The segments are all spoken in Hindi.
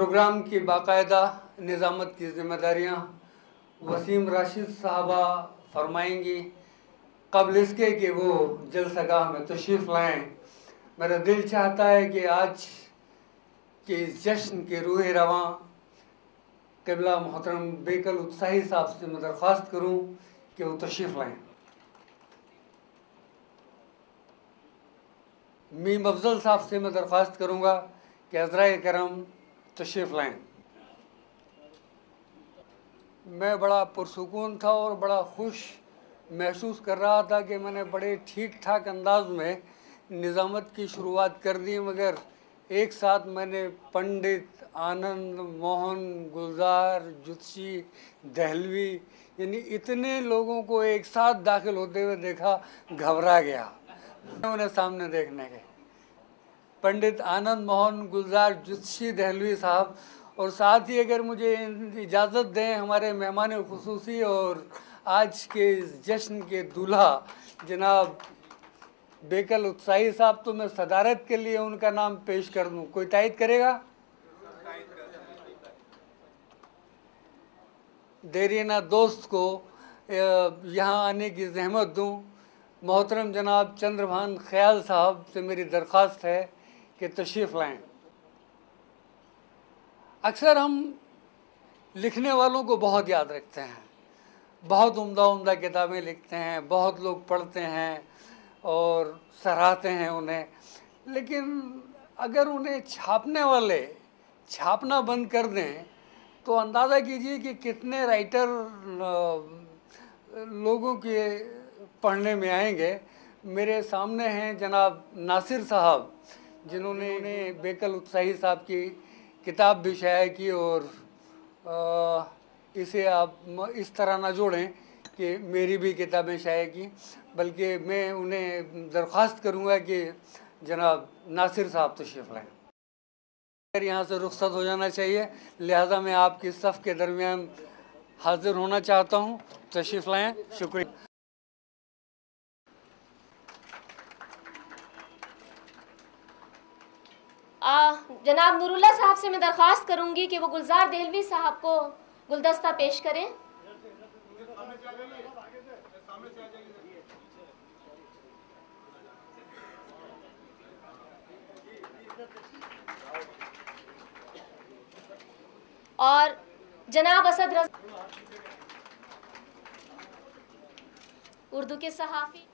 प्रोग्राम की बाकायदा निज़ामत की ज़िम्मेदारियाँ वसीम राशिद साहबा फरमाएंगी। कबल इसके कि वो जलसगाह में तशरीफ़ लाएँ, मेरा दिल चाहता है कि आज के इस जश्न के रूह रवां क़िबला मोहतरम बेकल उत्साही साहब से मैं दरख्वास्त करूँ कि वो तशरीफ़ लाएँ। मीम अफजल साहब से मैं दरख्वास्त करूँगा कि हज़राए करम तशरीफ़ लाएँ। मैं बड़ा पुरसुकून था और बड़ा खुश महसूस कर रहा था कि मैंने बड़े ठीक ठाक अंदाज में निज़ामत की शुरुआत कर दी, मगर एक साथ मैंने पंडित आनंद मोहन, गुलजार, जुत्शी, दहलवी यानी इतने लोगों को एक साथ दाखिल होते हुए देखा, घबरा गया उन्हें सामने देखने के। पंडित आनंद मोहन, गुलजार, जुत्शी, दहलवी साहब, और साथ ही अगर मुझे इजाज़त दें हमारे मेहमान खुसूसी और आज के इस जश्न के दूल्हा जनाब बेकल उत्साही साहब, तो मैं सदारत के लिए उनका नाम पेश कर दूं। कोई तायद करेगा? देरीना दोस्त को यहाँ आने की जहमत दूं। मोहतरम जनाब चंद्रभान ख्याल साहब से मेरी दरख्वास्त है कि तशरीफ़ लाएँ। अक्सर हम लिखने वालों को बहुत याद रखते हैं, बहुत उम्दा उम्दा किताबें लिखते हैं, बहुत लोग पढ़ते हैं और सराहते हैं उन्हें, लेकिन अगर उन्हें छापने वाले छापना बंद कर दें तो अंदाज़ा कीजिए कि कितने राइटर लोगों के पढ़ने में आएंगे। मेरे सामने हैं जनाब नासिर साहब, जिन्होंने बेकल उत्साही साहब की किताब भी शाया की, और इसे आप इस तरह ना जोड़ें कि मेरी भी किताबें शाया की, बल्कि मैं उन्हें दरख्वास्त करूँगा कि जनाब नासिर साहब तशरीफ़ लाएँ। यहाँ से रुखसत हो जाना चाहिए, लिहाजा मैं आपकी सफ़ के दरमियान हाजिर होना चाहता हूँ। तशरीफ़ लाएँ। शुक्रिया। जनाब नूरुल्लाह साहब से मैं दरख्वास्त करूंगी कि वो गुलजार देहलवी साहब को गुलदस्ता पेश करें। और जनाब असद रज़ा उर्दू के सहाफ़ी,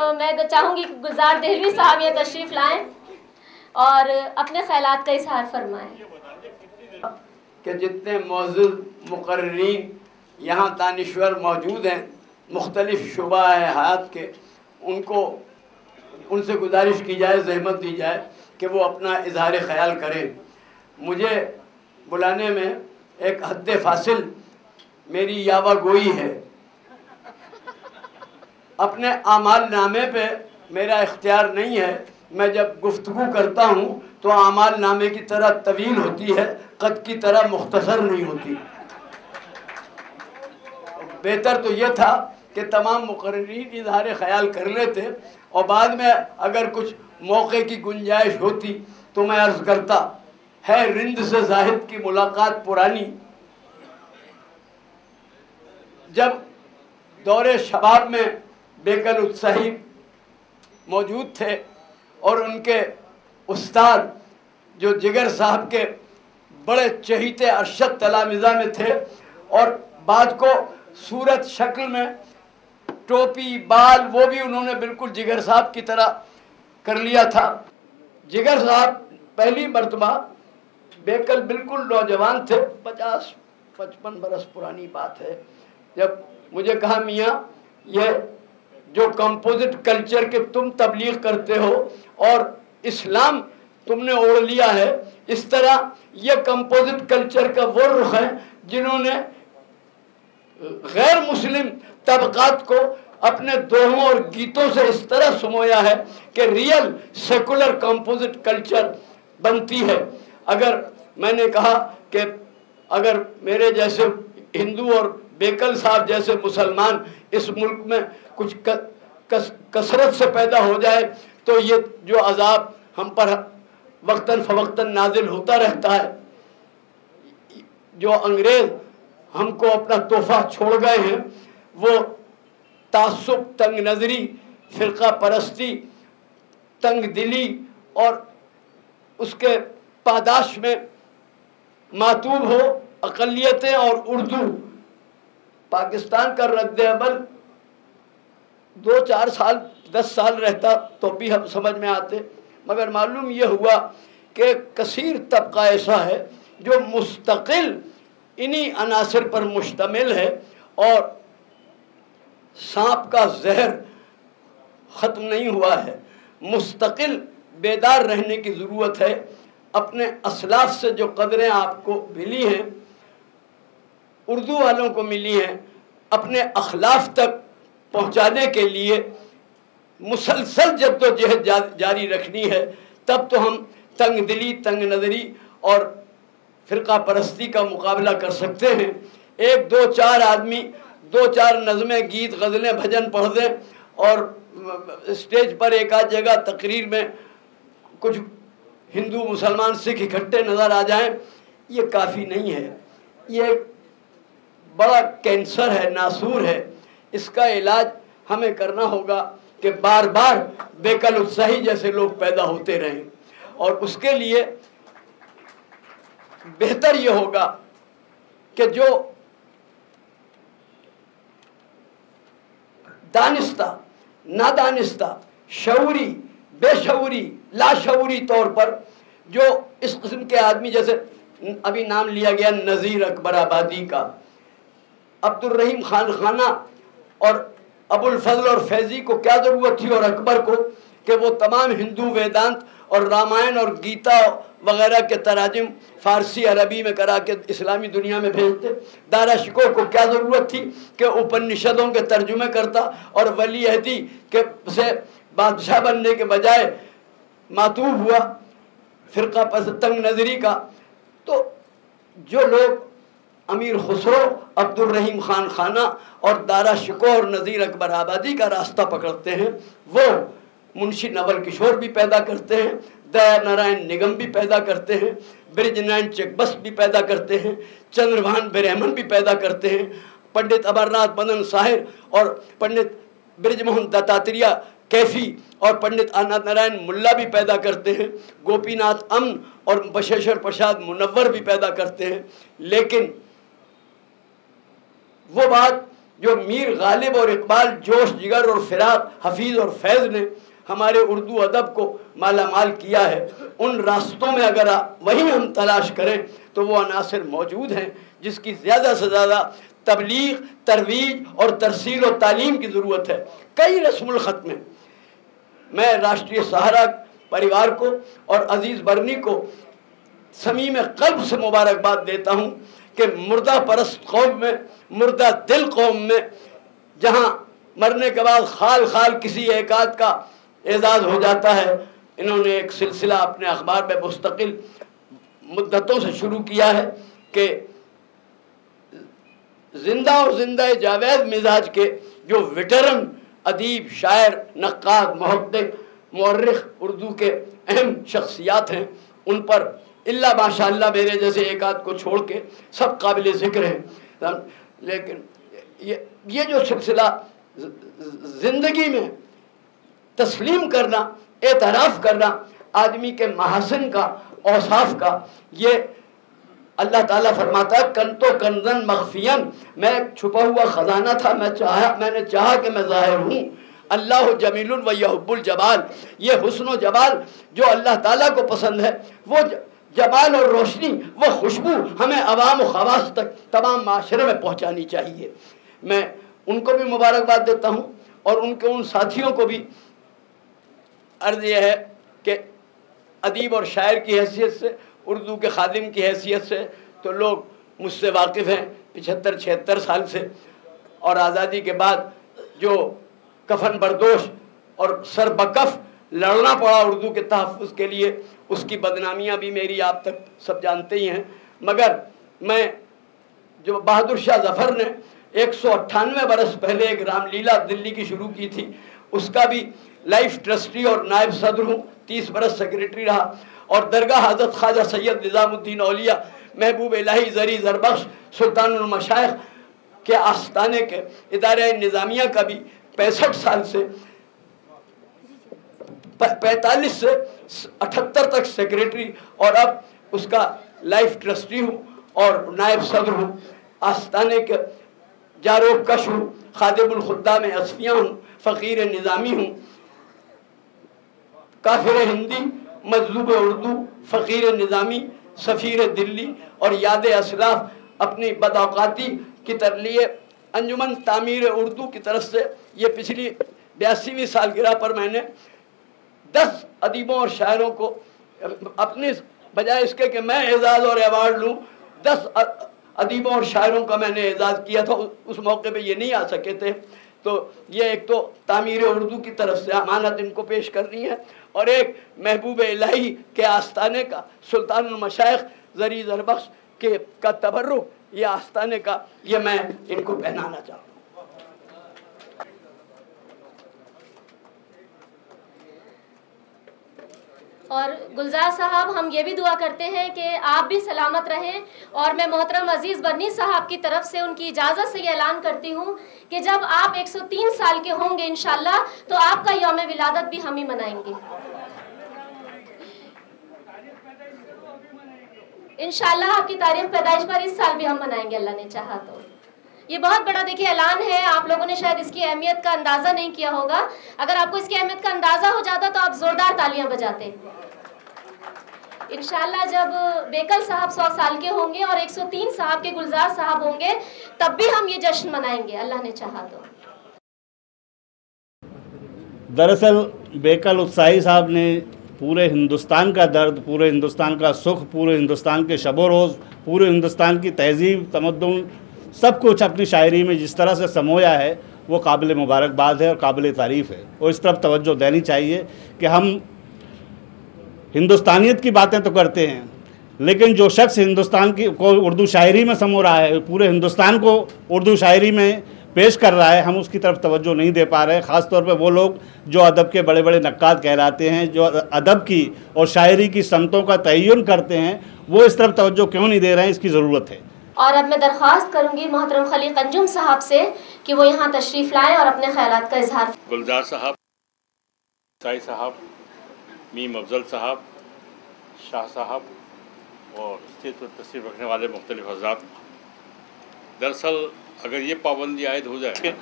मैं चाहूँगी कि गुलजार देहलवी साहब ये तशरीफ़ लाएं और अपने ख़यालात का इज़हार फरमाएं। कि जितने मौजूद मुकर्रीन यहाँ दानिश्वर मौजूद हैं मुख्तलिफ़ शुबा हयात के, उनसे गुजारिश की जाए, ज़हमत दी जाए कि वो अपना इजहार ख़याल करें। मुझे बुलाने में एक हद फासिल मेरी यावा गोई है। अपने आमाल नामे पे मेरा इख्तियार नहीं है। मैं जब गुफ्तगू करता हूँ तो आमाल नामे की तरह तवील होती है, कद की तरह मुख्तसर नहीं होती। बेहतर तो यह था कि तमाम मुकर्रीन इजहार ख़याल कर लेते और बाद में अगर कुछ मौके की गुंजाइश होती तो मैं अर्ज़ करता है रिंद से जाहिद की मुलाकात पुरानी। जब दौरे शबाब में बेकल उत्साही मौजूद थे और उनके उस्ताद जो जिगर साहब के बड़े चहीते अरशद तलामिज़ा में थे और बाद को सूरत शक्ल में टोपी बाल वो भी उन्होंने बिल्कुल जिगर साहब की तरह कर लिया था। जिगर साहब पहली मरतबा बेकल बिल्कुल नौजवान थे, 50-55 बरस पुरानी बात है, जब मुझे कहा मियाँ ये जो कंपोजिट कल्चर के तुम तबलीग करते हो और इस्लाम तुमने ओढ़ लिया है, इस तरह ये कंपोजिट कल्चर का वो रुख है जिन्होंने गैर मुस्लिम तबकात को अपने दोहों और गीतों से इस तरह सुमोया है कि रियल सेकुलर कंपोजिट कल्चर बनती है। अगर मैंने कहा कि अगर मेरे जैसे हिंदू और बेकल साहब जैसे मुसलमान इस मुल्क में कुछ कसरत से पैदा हो जाए तो ये जो अजाब हम पर वक्तन फवक्तन नाजिल होता रहता है, जो अंग्रेज हमको अपना तोहफा छोड़ गए हैं, वो तासुब, तंग नजरी, फिरका परस्ती, तंग दिली और उसके पादाश में मातूब हो अक़लियतें और उर्दू। पाकिस्तान का रद्द-ए-अमल 2-4 साल 10 साल रहता तो भी हम समझ में आते, मगर मालूम यह हुआ कि कसीर तबका ऐसा है जो मुस्तकिल इन्हीं अनासर पर मुश्तमिल है और सांप का जहर ख़त्म नहीं हुआ है। मुस्तकिल बेदार रहने की ज़रूरत है। अपने असलाफ से जो कदरें आपको मिली हैं, उर्दू वालों को मिली हैं, अपने अखलाफ तक पहुँचाने के लिए मुसलसल जद्दोजहद जारी रखनी है। तब तो हम तंग दिली, तंग नज़री और फ़िरका परस्ती का मुकाबला कर सकते हैं। 1-2-4 आदमी 2-4 नज़में, गीत, गज़लें, भजन पढ़ दें और स्टेज पर एक आध जगह तकरीर में कुछ हिंदू मुसलमान सिख इकट्ठे नज़र आ जाएं, ये काफ़ी नहीं है। ये बड़ा कैंसर है, नासूर है। इसका इलाज हमें करना होगा कि बार बार बेकल उत्साही जैसे लोग पैदा होते रहें और उसके लिए बेहतर ये होगा कि जो दानिस्ता, नादानिस्ता, शऊरी, बेशऊरी, लाशऊरी तौर पर जो इस किस्म के आदमी, जैसे अभी नाम लिया गया नज़ीर अकबर आबादी का, अब्दुल रहीम खान खाना और अबुल फजल और फैज़ी को क्या ज़रूरत थी और अकबर को कि वो तमाम हिंदू वेदांत और रामायण और गीता वगैरह के तराजिम फ़ारसी अरबी में करा के इस्लामी दुनिया में भेजते। दारा शिकोह को क्या ज़रूरत थी कि उपनिषदों के तर्जुमे करता और वली अहदी के से बादशाह बनने के बजाय मातूब हुआ फ़िरका तंग नज़री का। तो जो लोग अमीर खुसरो, अब्दुल रहीम खान खाना और दारा शिकोह और नज़ीर अकबर आबादी का रास्ता पकड़ते हैं, वो मुंशी नवल किशोर भी पैदा करते हैं, दया नारायण निगम भी पैदा करते हैं, ब्रिजनैन चकबस भी पैदा करते हैं, चंद्रभान ब्रह्मन भी पैदा करते हैं, पंडित अमरनाथ मदन साहिर और पंडित ब्रिजमोहन दत्तात्रेय कैफी और पंडित आनंद नारायण मुल्ला भी पैदा करते हैं, गोपीनाथ अमन और बशेश्वर प्रसाद मुनव्वर भी पैदा करते हैं। लेकिन वो बात जो मीर गालिब और इकबाल, जोश जिगर और फिराक, हफीज़ और फैज़ ने हमारे उर्दू अदब को मालामाल किया है, उन रास्तों में अगर वहीं हम तलाश करें तो वो अनासर मौजूद हैं जिसकी ज़्यादा से ज़्यादा तबलीग, तरवीज और तरसील और तालीम की ज़रूरत है। कई रस्मुल ख़त में मैं राष्ट्रीय सहारा परिवार को और अजीज़ बरनी को समीम क़ल्ब से मुबारकबाद देता हूँ कि मुर्दा परस्त कौम में, मुर्दा दिल कौम में, जहाँ मरने के बाद खाल खाल किसी एक आध का एजाज़ हो जाता है, इन्होंने एक सिलसिला अपने अखबार में मुस्तकिल मुद्दतों से शुरू किया है कि जिंदा और जिंदा जावेद मिजाज के जो वेटरन अदीब, शायर, नक्काद, मुहद्दिस, मुअर्रिख उर्दू के अहम शख्सियात हैं, उन पर इल्ला माशाअल्लाह मेरे जैसे एक आध को छोड़ के सब काबिल ज़िक्र हैं। लेकिन ये जो सिलसिला ज़िंदगी में तस्लीम करना, एतराफ़ करना आदमी के महासिन का, औसाफ का, ये अल्लाह ताला फरमाता है कंतो कंजन मख्फियन, मैं एक छुपा हुआ ख़जाना था, मैंने चाहा कि मैं ज़ाहिर हूँ। अल्लाह जमीलुन व यहुब्बुल जमाल, ये हुस्न व जमाल जो अल्लाह ताला को पसंद है, वो जमाल और रोशनी, वो खुशबू हमें अवाम व खवास तक तमाम माशरे में पहुँचानी चाहिए। मैं उनको भी मुबारकबाद देता हूँ और उनके उन साथियों को भी अर्ज़ यह है कि अदीब और शायर की हैसियत से, उर्दू के खादिम की हैसियत से तो लोग मुझसे वाकिफ़ हैं 75-76 साल से, और आज़ादी के बाद जो कफन बरदोश और सर बकफ लड़ना पड़ा उर्दू के तहफ़्फ़ुज़ के लिए, उसकी बदनामियाँ भी मेरी आप तक सब जानते ही हैं। मगर मैं, जो बहादुर शाह ज़फ़र ने 198 बरस पहले एक रामलीला दिल्ली की शुरू की थी, उसका भी लाइफ ट्रस्टी और नायब सदर हूँ, 30 बरस सेक्रेटरी रहा, और दरगाह हज़रत ख्वाजा सैयद निज़ामुद्दीन औलिया महबूब इलाही ज़री ज़रबख्श सुल्तानुल मशाइख के आस्थाने के इदारे निज़ामिया का भी 65 साल से 45 से 78 तक सेक्रेटरी और अब उसका लाइफ ट्रस्टी हूँ और नायब सदर हूँ। आस्थाने के जारोब कश हूँ, खादिमुल खुद्दाम असफिया हूँ, फ़कीर निज़ामी हूँ, काफिर हिंदी, मजलूब उर्दू, फ़कीर निज़ामी, सफ़ीर दिल्ली और याद असलाफ अपनी बदौकाती की तरलिए अंजुमन तामीर उर्दू की तरफ से ये पिछली 82वीं सालगिरह पर मैंने 10 अदीबों और शायरों को अपने बजाय इसके कि मैं एजाज़ और अवार्ड लूँ, 10 अदीबों और शायरों का मैंने एजाज़ किया था। उस मौके पे ये नहीं आ सके थे, तो ये एक तो तामीर उर्दू की तरफ से अमानत इनको पेश करनी है, और एक महबूब इलाही के आस्थाने का सुल्तानुल मशाइख ज़री ज़रबख्श के का तबर्रुक, ये आस्थाने का, ये मैं इनको पहनाना चाहता हूँ। और गुलजार साहब, हम ये भी दुआ करते हैं कि आप भी सलामत रहें, और मैं मोहतरम अजीज़ बरनी साहब की तरफ से उनकी इजाज़त से ये ऐलान करती हूँ कि जब आप 103 साल के होंगे इंशाल्लाह, तो आपका यौम विलादत भी हम ही मनाएंगे इंशाल्लाह। आपकी तारीख पैदाइश पर इस साल भी हम मनाएंगे अल्लाह ने चाहा तो। ये बहुत बड़ा देखिए ऐलान है, आप लोगों ने शायद इसकी अहमियत का अंदाज़ा नहीं किया होगा। अगर आपको इसकी अहमियत का अंदाज़ा हो जाता तो आप ज़ोरदार तालियां बजाते। इंशाल्लाह जब बेकल साहब 100 साल के होंगे और 103 साहब के गुलजार साहब होंगे, तब भी हम ये जश्न मनाएंगे अल्लाह ने चाहा तो। दरअसल बेकल उत्साही साहब ने पूरे हिंदुस्तान का दर्द, पूरे हिंदुस्तान का सुख, पूरे हिंदुस्तान के शब रोज़, पूरे हिंदुस्तान की तहज़ीब, तमद्दुन, सब कुछ अपनी शायरी में जिस तरह से समोया है, वो काबिल मुबारकबाद है और काबिल तारीफ़ है। और इस तरफ तवज्जो देनी चाहिए कि हम हिंदुस्तानियत की बातें तो करते हैं, लेकिन जो शख्स हिंदुस्तान की को उर्दू शायरी में समो रहा है, पूरे हिंदुस्तान को उर्दू शायरी में पेश कर रहा है, हम उसकी तरफ तवज्जो नहीं दे पा रहे। ख़ास तौर पे वो लोग जो अदब के बड़े बड़े नक्काद कहलाते हैं, जो अदब की और शायरी की समतों का तय्युन करते हैं, वो इस तरफ तवज्जो क्यों नहीं दे रहे हैं, इसकी ज़रूरत है। और अब मैं दरख्वास्त करूंगी मोहतरम खलीक अंजुम साहब से कि वो यहाँ तशरीफ़ लाएँ और अपने ख्यालात का इजहार। गुलजार साहब, साई साहब, मीम अफजल साहब, शाह साहब और स्टेज पर तशरीफ़ रखने वाले मुख्तलिफ़ हज़रात, दरअसल अगर ये पाबंदी आयद हो जाए,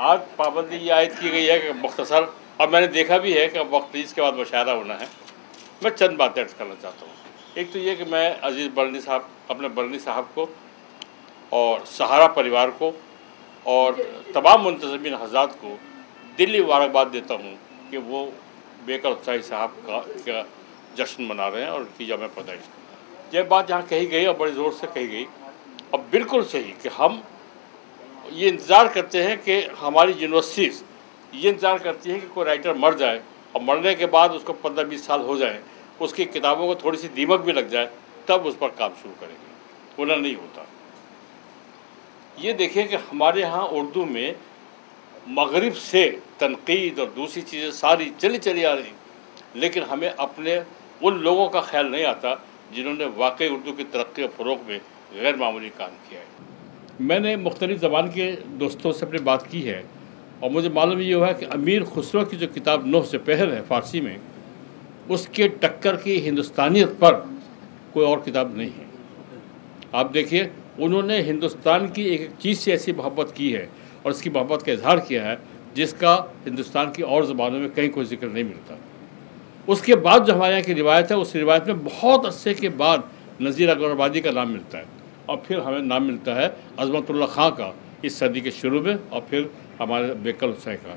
आज पाबंदी ये आयद की गई है कि मुख्तसर, और मैंने देखा भी है कि अब वक्त इसके बाद मुशायरा होना है। मैं चंद बातें अर्ज़ करना चाहता हूँ। एक तो ये कि मैं अजीज़ बरनी साहब, अपने बरनी साहब को और सहारा परिवार को और तमाम मुंतज़मीन हज़रात को दिली मुबारकबाद देता हूँ कि वो बेकल उत्साही साहब का जश्न मना रहे हैं और उनकी जमा पैदाइश। यह बात यहाँ कही गई और बड़े ज़ोर से कही गई, और बिल्कुल सही कि हम ये इंतज़ार करते हैं कि हमारी यूनिवर्सिटीज़ ये इंतज़ार करती हैं कि कोई राइटर मर जाए और मरने के बाद उसको 15-20 साल हो जाए, उसकी किताबों को थोड़ी सी दीमक भी लग जाए, तब उस पर काम शुरू करेंगे, वरना नहीं होता। ये देखें कि हमारे यहाँ उर्दू में मगरिब से तनकीद और दूसरी चीज़ें सारी चली आ रही, लेकिन हमें अपने उन लोगों का ख्याल नहीं आता जिन्होंने वाकई उर्दू की तरक्की और फ़रोग़ में गैर मामूली काम किया है। मैंने मुख्तलिफ़ ज़बान के दोस्तों से अपनी बात की है और मुझे मालूम ये हुआ है कि अमीर खुसरो की जो किताब नौह से पहर है फ़ारसी में, उसके टक्कर की हिंदुस्तानियत पर कोई और किताब नहीं है। आप देखिए, उन्होंने हिंदुस्तान की एक चीज़ से ऐसी मोहब्बत की है और उसकी मोहब्बत का इजहार किया है जिसका हिंदुस्तान की और ज़बानों में कहीं कोई जिक्र नहीं मिलता। उसके बाद जो हमारे यहाँ की रिवायत है, उस रिवायत में बहुत अरसे के बाद नज़ीर अकबराबादी का नाम मिलता है और फिर हमें नाम मिलता है अज़मतुल्लाह खां का इस सदी के शुरू में, और फिर हमारे बेकल हुसैन का।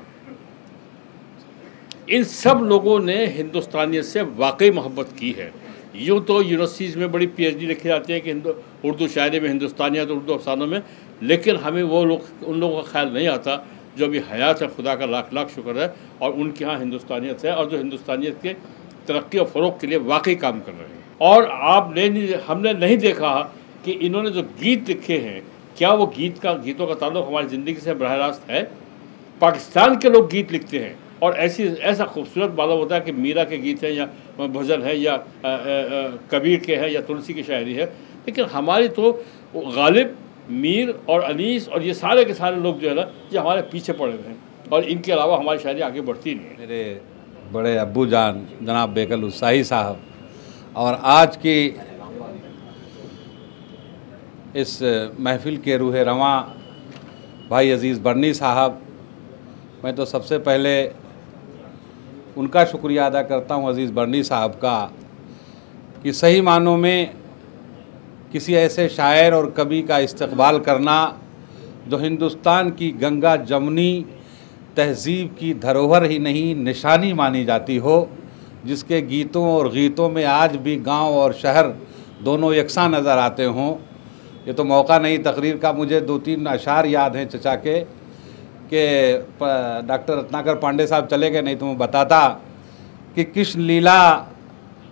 इन सब लोगों ने हिंदुस्तानियत से वाकई मोहब्बत की है। यूँ तो यूनिवर्सिटीज़ में बड़ी PhD लिखी जाती है कि उर्दू शायरी में हिंदुस्तानियत, उर्दू अफसानों में, लेकिन हमें वो लोग, उन लोगों का ख्याल नहीं आता जो अभी हयात है, खुदा का लाख लाख शुक्र है, और उनके यहाँ हिंदुस्तानियत है और जो हिंदुस्तानियत के तरक्की और फ़रोग़ के लिए वाकई काम कर रहे हैं। और हमने नहीं देखा कि इन्होंने जो गीत लिखे हैं, क्या वो गीतों का ताल्लुक़ हमारी ज़िंदगी से बराह रास्त है? पाकिस्तान के लोग गीत लिखते हैं और ऐसा खूबसूरत मालूम होता है कि मीरा के गीत हैं या भजन है या कबीर के हैं या तुलसी की शायरी है, लेकिन हमारी तो गालिब, मीर और अनीस और ये सारे के सारे लोग जो है ना, ये हमारे पीछे पड़े हुए हैं और इनके अलावा हमारी शायरी आगे बढ़ती नहीं है। मेरे बड़े अब्बू जान जनाब बेकल उत्साही साहब और आज की इस महफिल के रूह रवां भाई अज़ीज़ बरनी साहब, मैं तो सबसे पहले उनका शुक्रिया अदा करता हूं, अज़ीज़ बरनी साहब का, कि सही मानों में किसी ऐसे शायर और कवि का इस्तक़बाल करना जो हिंदुस्तान की गंगा जमुनी तहज़ीब की धरोहर ही नहीं निशानी मानी जाती हो, जिसके गीतों और गीतों में आज भी गांव और शहर दोनों यकसां नज़र आते हों। ये तो मौका नहीं तकरीर का, मुझे 2-3 अशार याद हैं चचा के कि डॉक्टर रत्नाकर पांडे साहब चले गए, नहीं तो मैं बताता कि कृष्ण लीला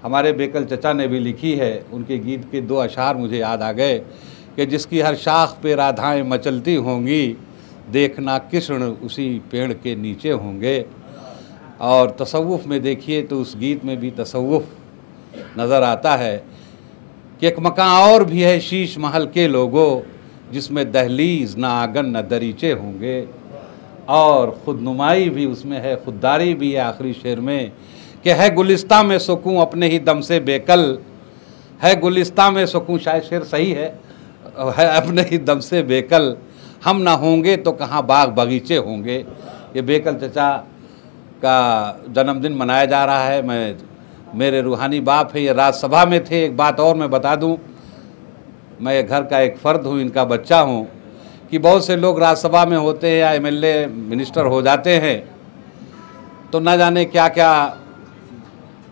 हमारे बेकल चचा ने भी लिखी है। उनके गीत के 2 अशार मुझे याद आ गए कि जिसकी हर शाख पे राधाएं मचलती होंगी, देखना कृष्ण उसी पेड़ के नीचे होंगे। और तसव्वुफ़ में देखिए तो उस गीत में भी तसव्वुफ़ नज़र आता है कि एक मकान और भी है शीश महल के लोगों, जिसमें दहलीज ना आंगन न दरीचे होंगे, और खुदनुमाई भी उसमें है, खुददारी भी है आखिरी शेर में कि है गुलिस्तां में सुकून अपने ही दम से बेकल, है गुलिस्तां में सुकून, शायद शेर सही है अपने ही दम से बेकल, हम ना होंगे तो कहाँ बाग बगीचे होंगे। ये बेकल चचा का जन्मदिन मनाया जा रहा है। मेरे रूहानी बाप है, ये राज्यसभा में थे। एक बात और मैं बता दूं, मैं घर का एक फ़र्द हूं, इनका बच्चा हूं, कि बहुत से लोग राज्यसभा में होते हैं या MLA मिनिस्टर हो जाते हैं तो ना जाने क्या क्या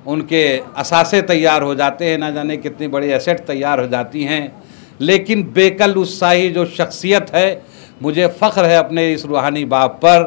उनके असासे तैयार हो जाते हैं, ना जाने कितनी बड़ी एसेट तैयार हो जाती हैं, लेकिन बेकल उत्साही जो शख्सियत है, मुझे फ़ख्र है अपने इस रूहानी बाप पर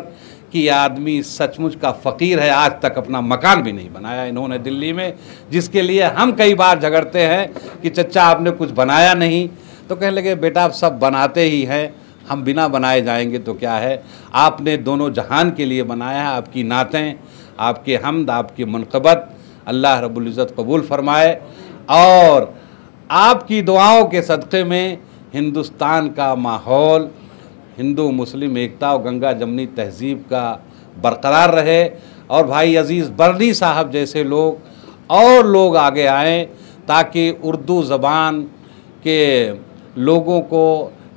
कि यह आदमी सचमुच का फ़कीर है। आज तक अपना मकान भी नहीं बनाया इन्होंने दिल्ली में, जिसके लिए हम कई बार झगड़ते हैं कि चचा आपने कुछ बनाया नहीं, तो कहने लगे बेटा आप सब बनाते ही हैं, हम बिना बनाए जाएंगे तो क्या है। आपने दोनों जहान के लिए बनाया है। आपकी नातें, आपके हमद, आपकी मनक़बत अल्लाह रब्बुल इज़्ज़त कबूल फरमाए, और आपकी दुआओं के सदक़े में हिंदुस्तान का माहौल, हिंदू मुस्लिम एकता और गंगा जमनी तहज़ीब का बरकरार रहे, और भाई अज़ीज़ बरनी साहब जैसे लोग और लोग आगे आएँ ताकि उर्दू ज़बान के लोगों को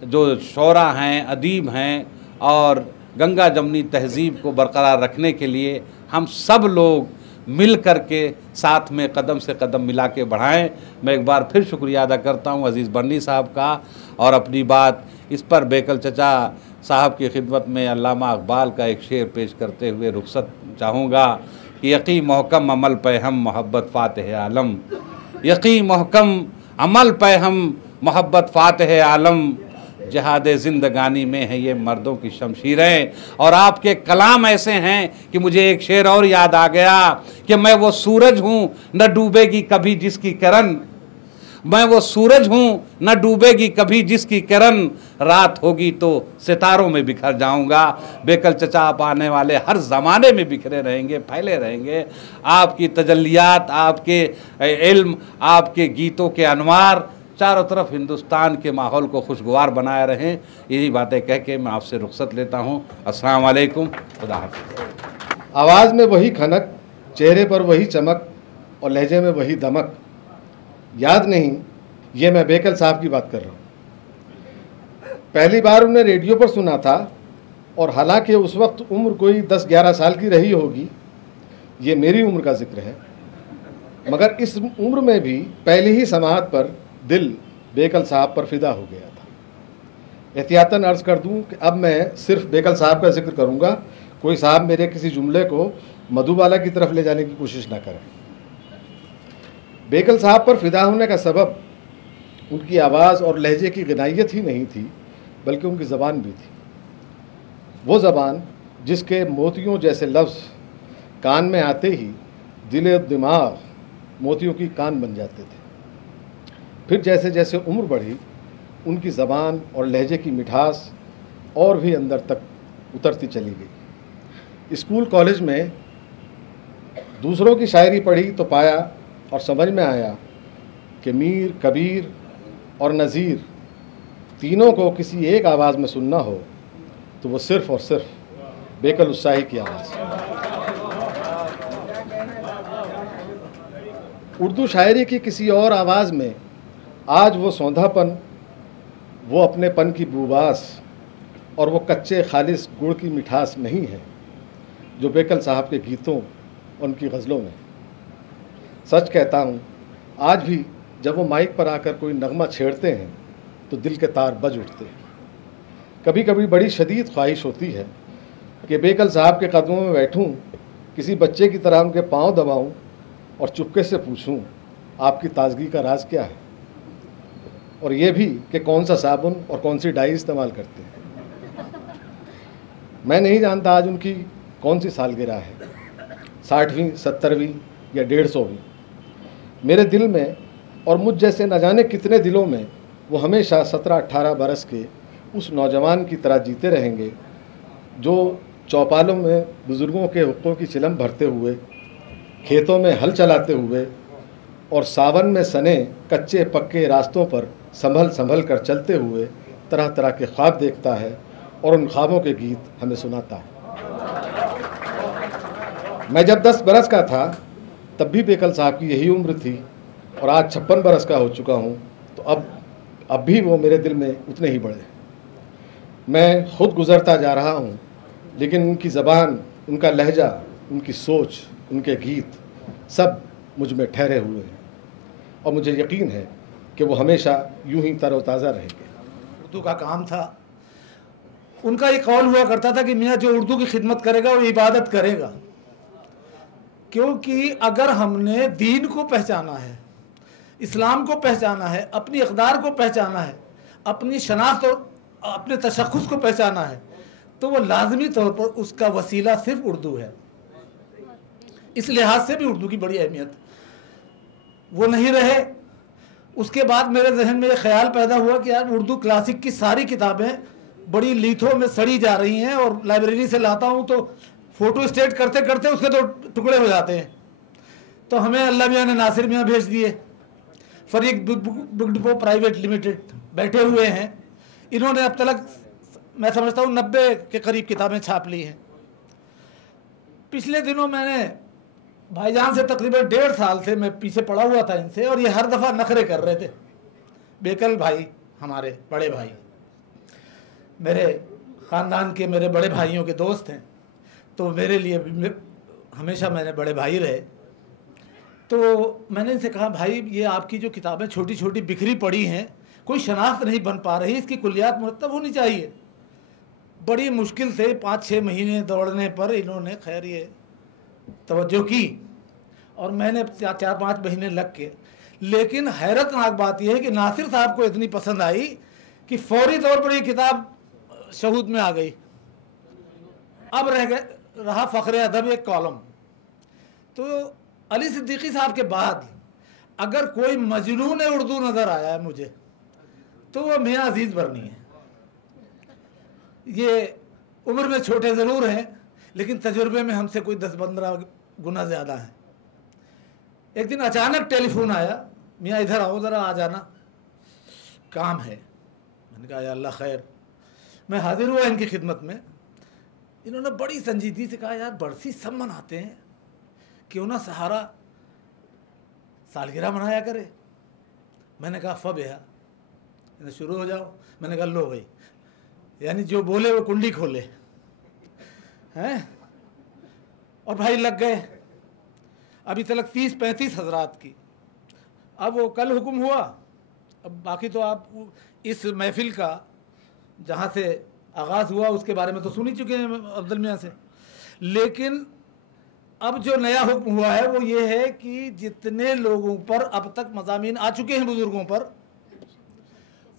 जो शोरा हैं, अदीब हैं और गंगा जमनी तहज़ीब को बरकरार रखने के लिए हम सब लोग मिल कर के साथ में कदम से कदम मिला के बढ़ाएँ। मैं एक बार फिर शुक्रिया अदा करता हूँ अज़ीज़ बर्नी साहब का, और अपनी बात इस पर बेकल चचा साहब की खिदमत में अल्लामा इकबाल का एक शेर पेश करते हुए रुखसत चाहूँगा कि यकी महकम अमल पे हम मोहब्बत फ़ातिह आलम, यकी महकम अमल पे हम मोहब्बत फ़ातिह आलम, जहाद ज़िंदगानी में है ये मर्दों की शमशीरें। और आपके कलाम ऐसे हैं कि मुझे एक शेर और याद आ गया कि मैं वो सूरज हूँ न डूबेगी कभी जिसकी किरण, मैं वो सूरज हूँ न डूबेगी कभी जिसकी किरण, रात होगी तो सितारों में बिखर जाऊँगा। बेकल चचा आप आने वाले हर ज़माने में बिखरे रहेंगे, फैले रहेंगे। आपकी तजल्लियात, आपके इल्म, आपके गीतों के अनवार चारों तरफ हिंदुस्तान के माहौल को खुशगवार बनाए रहें। यही बातें कह के मैं आपसे रुखसत लेता हूँ। अस्सलाम वालेकुम, खुदा हाफ़िज़। आवाज़ में वही खनक, चेहरे पर वही चमक और लहजे में वही दमक। याद नहीं, ये मैं बेकल साहब की बात कर रहा हूँ। पहली बार उन्हें रेडियो पर सुना था और हालांकि उस वक्त उम्र कोई 10-11 साल की रही होगी, ये मेरी उम्र का जिक्र है, मगर इस उम्र में भी पहली ही समाअत पर दिल बेकल साहब पर फिदा हो गया था। एहतियातन अर्ज़ कर दूं कि अब मैं सिर्फ बेकल साहब का जिक्र करूंगा, कोई साहब मेरे किसी जुमले को मधुबाला की तरफ ले जाने की कोशिश ना करें। बेकल साहब पर फिदा होने का सबब उनकी आवाज़ और लहजे की गनायत ही नहीं थी, बल्कि उनकी ज़बान भी थी। वो ज़बान जिसके मोतियों जैसे लफ्ज़ कान में आते ही दिल दिमाग मोतियों की कान बन जाते थे। फिर जैसे जैसे उम्र बढ़ी, उनकी ज़बान और लहजे की मिठास और भी अंदर तक उतरती चली गई। स्कूल कॉलेज में दूसरों की शायरी पढ़ी तो पाया और समझ में आया कि मीर, कबीर और नज़ीर तीनों को किसी एक आवाज़ में सुनना हो तो वो सिर्फ़ और सिर्फ बेकल उत्साही की आवाज़। उर्दू शायरी की किसी और आवाज़ में आज वो सौंधापन, वो अपनेपन की बूबास और वो कच्चे खालिस गुड़ की मिठास नहीं है जो बेकल साहब के गीतों और उनकी गज़लों में। सच कहता हूँ, आज भी जब वो माइक पर आकर कोई नगमा छेड़ते हैं तो दिल के तार बज उठते हैं। कभी कभी बड़ी शदीद ख्वाहिश होती है कि बेकल साहब के कदमों में बैठूं, किसी बच्चे की तरह उनके पाँव दबाऊं और चुपके से पूछूं, आपकी ताजगी का राज क्या है, और ये भी कि कौन सा साबुन और कौन सी डाई इस्तेमाल करते हैं। मैं नहीं जानता आज उनकी कौन सी सालगिरह है, 60वीं, 70वीं या 150वीं। मेरे दिल में और मुझ जैसे न जाने कितने दिलों में वो हमेशा 17-18 बरस के उस नौजवान की तरह जीते रहेंगे जो चौपालों में बुज़ुर्गों के हुक्कों की चिलम भरते हुए, खेतों में हल चलाते हुए और सावन में सने कच्चे पक्के रास्तों पर संभल संभल कर चलते हुए तरह तरह के ख्वाब देखता है और उन ख्वाबों के गीत हमें सुनाता है। मैं जब 10 बरस का था तब भी बेकल साहब की यही उम्र थी और आज 56 बरस का हो चुका हूँ, तो अब भी वो मेरे दिल में उतने ही बड़े। मैं खुद गुज़रता जा रहा हूँ, लेकिन उनकी ज़बान, उनका लहजा, उनकी सोच, उनके गीत सब मुझ में ठहरे हुए हैं और मुझे यकीन है कि वो हमेशा यूं ही तरोताज़ा रहेंगे। उर्दू का काम था। उनका ये कौल हुआ करता था कि मियाँ जो उर्दू की खिदमत करेगा वो इबादत करेगा, क्योंकि अगर हमने दीन को पहचाना है, इस्लाम को पहचाना है, अपनी इक़दार को पहचाना है, अपनी शनाख्त और अपने तशख़्ख़ुस को पहचाना है, तो वो लाजमी तौर पर उसका वसीला सिर्फ उर्दू है। इस लिहाज से भी उर्दू की बड़ी अहमियत वो नहीं रहे। उसके बाद मेरे जहन में ये ख्याल पैदा हुआ कि यार उर्दू क्लासिक की सारी किताबें बड़ी लीथों में सड़ी जा रही हैं और लाइब्रेरी से लाता हूँ तो फ़ोटो स्टेट करते करते उसके 2 टुकड़े हो जाते हैं। तो हमें अल्लाह मियाँ ने नासिर मियाँ भेज दिए, फरीक बुक डिपो प्राइवेट लिमिटेड बैठे हुए हैं। इन्होंने अब तक मैं समझता हूँ 90 के करीब किताबें छाप ली हैं। पिछले दिनों मैंने भाईजान से तकरीबन 1.5 साल से मैं पीछे पड़ा हुआ था इनसे, और ये हर दफ़ा नखरे कर रहे थे। बेकल भाई, हमारे बड़े भाई, मेरे ख़ानदान के मेरे बड़े भाइयों के दोस्त हैं, तो मेरे लिए हमेशा मैंने बड़े भाई रहे। तो मैंने इनसे कहा, भाई ये आपकी जो किताबें छोटी छोटी बिखरी पड़ी हैं, कोई शनाख्त नहीं बन पा रही, इसकी कुल्लियात मुरतब होनी चाहिए। बड़ी मुश्किल से 5-6 महीने दौड़ने पर इन्होंने खैर ये तवज्जो की और मैंने 4-5 महीने लग के, लेकिन हैरतनाक बात यह है कि नासिर साहब को इतनी पसंद आई कि फौरी तौर पर ये किताब शहूद में आ गई। अब रहा फ़ख्र अदब एक कॉलम। तो अली सिद्दीकी साहब के बाद अगर कोई मजनून उर्दू नज़र आया है मुझे, तो वो मियाँ अजीज़ बरनी है। ये उम्र में छोटे ज़रूर हैं, लेकिन तजुर्बे में हमसे कोई 10-15 गुना ज़्यादा है। एक दिन अचानक टेलीफोन आया, मियाँ इधर आओ, ज़रा आ जाना, काम है। मैंने कहा या अल्लाह खैर। मैं हाजिर हुआ इनकी खिदमत में। इन्होंने बड़ी संजीदगी से कहा, यार बरसी सब मनाते हैं, क्यों ना सहारा सालगिरह मनाया करे। मैंने कहा फब या शुरू हो जाओ। मैंने कहा लो भाई, यानी जो बोले वो कुंडी खोले हैं। और भाई लग गए। अभी तक 30-35 हजरात की। अब वो कल हुक्म हुआ। अब बाकी तो आप इस महफिल का जहाँ से आगाज़ हुआ उसके बारे में तो सुन ही चुके हैं अफजल मियाँ से, लेकिन अब जो नया हुक्म हुआ है वो ये है कि जितने लोगों पर अब तक मज़ामीन आ चुके हैं बुज़ुर्गों पर,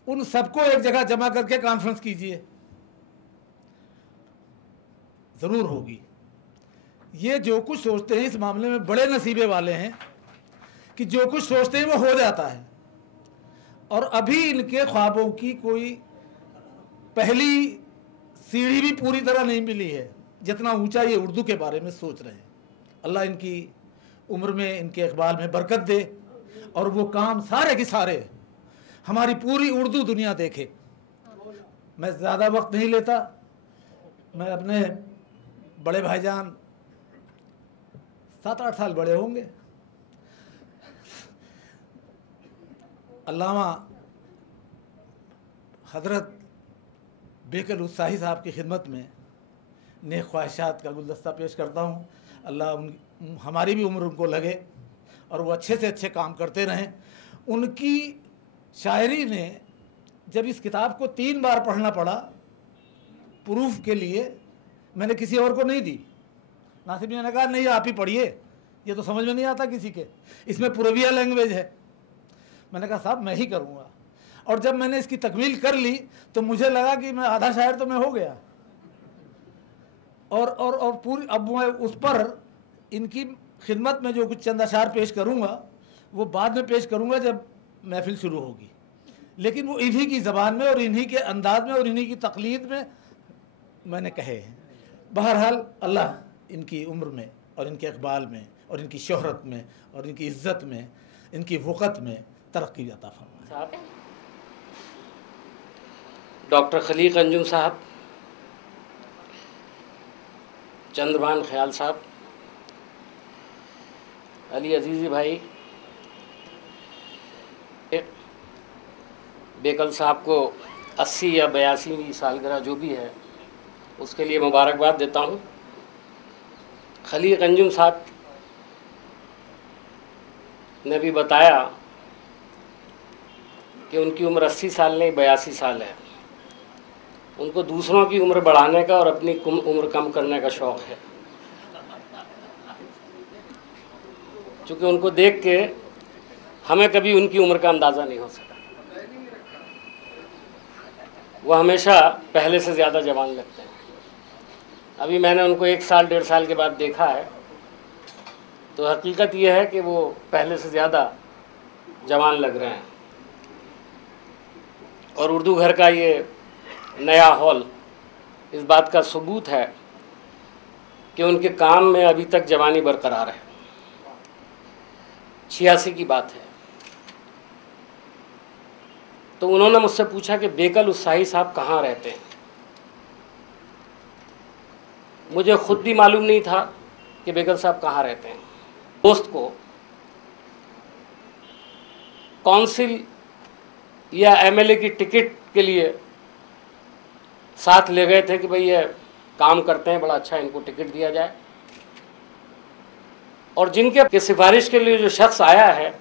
उन सबको एक जगह जमा करके कॉन्फ्रेंस कीजिए। ज़रूर होगी। ये जो कुछ सोचते हैं इस मामले में बड़े नसीबे वाले हैं कि जो कुछ सोचते हैं वो हो जाता है। और अभी इनके ख्वाबों की कोई पहली सीढ़ी भी पूरी तरह नहीं मिली है, जितना ऊंचा ये उर्दू के बारे में सोच रहे हैं। अल्लाह इनकी उम्र में, इनके इकबाल में बरकत दे और वो काम सारे के सारे हमारी पूरी उर्दू दुनिया देखे। मैं ज़्यादा वक्त नहीं लेता। मैं अपने बड़े भाईजान 7-8 साल बड़े होंगे, अल्लामा हज़रत बेकल उत्साही साहब की खिदमत में नेक ख्वाहिशात का गुलदस्ता पेश करता हूँ। अल्लाह हमारी भी उम्र उनको लगे और वो अच्छे से अच्छे काम करते रहें। उनकी शायरी ने जब इस किताब को 3 बार पढ़ना पड़ा प्रूफ के लिए, मैंने किसी और को नहीं दी। नासिर मियां ने कहा नहीं आप ही पढ़िए, ये तो समझ में नहीं आता किसी के, इसमें पूर्विया लैंग्वेज है। मैंने कहा साहब मैं ही करूँगा। और जब मैंने इसकी तकमील कर ली तो मुझे लगा कि मैं आधा शायर तो मैं हो गया। और पूरी अब मैं उस पर इनकी खिदमत में जो कुछ चंद अशार पेश करूँगा वो बाद में पेश करूँगा जब महफिल शुरू होगी, लेकिन वो इन्हीं की ज़बान में और इन्हीं के अंदाज में और इन्हीं की तकलीद में मैंने कहे हैं। बहरहाल अल्लाह इनकी उम्र में और इनके इकबाल में और इनकी शोहरत में और इनकी इज़्ज़त में, इनकी वक़्त में तरक्की अता फरमाए। डॉक्टर खलीक अंजुम साहब, चंद्रभान ख्याल साहब, अली अजीज़ी भाई, बेकल साहब को 80 या 82वीं सालगिरह जो भी है उसके लिए मुबारकबाद देता हूँ। खलीक अंजुम साहब ने भी बताया कि उनकी उम्र 80 साल नहीं 82 साल है। उनको दूसरों की उम्र बढ़ाने का और अपनी उम्र कम करने का शौक़ है, क्योंकि उनको देख के हमें कभी उनकी उम्र का अंदाज़ा नहीं हो सका। वो हमेशा पहले से ज़्यादा जवान लगते हैं। अभी मैंने उनको 1 साल 1.5 साल के बाद देखा है, तो हकीकत ये है कि वो पहले से ज़्यादा जवान लग रहे हैं। और उर्दू घर का ये नया हॉल इस बात का सबूत है कि उनके काम में अभी तक जवानी बरकरार है। 86 की बात है। तो उन्होंने मुझसे पूछा कि बेकल उत्साही साहब कहाँ रहते हैं। मुझे खुद भी मालूम नहीं था कि बेकल साहब कहाँ रहते हैं। दोस्त को काउंसिल या एमएलए की टिकट के लिए साथ ले गए थे कि भाई ये काम करते हैं, बड़ा अच्छा, इनको टिकट दिया जाए। और जिनके सिफारिश के लिए जो शख्स आया है,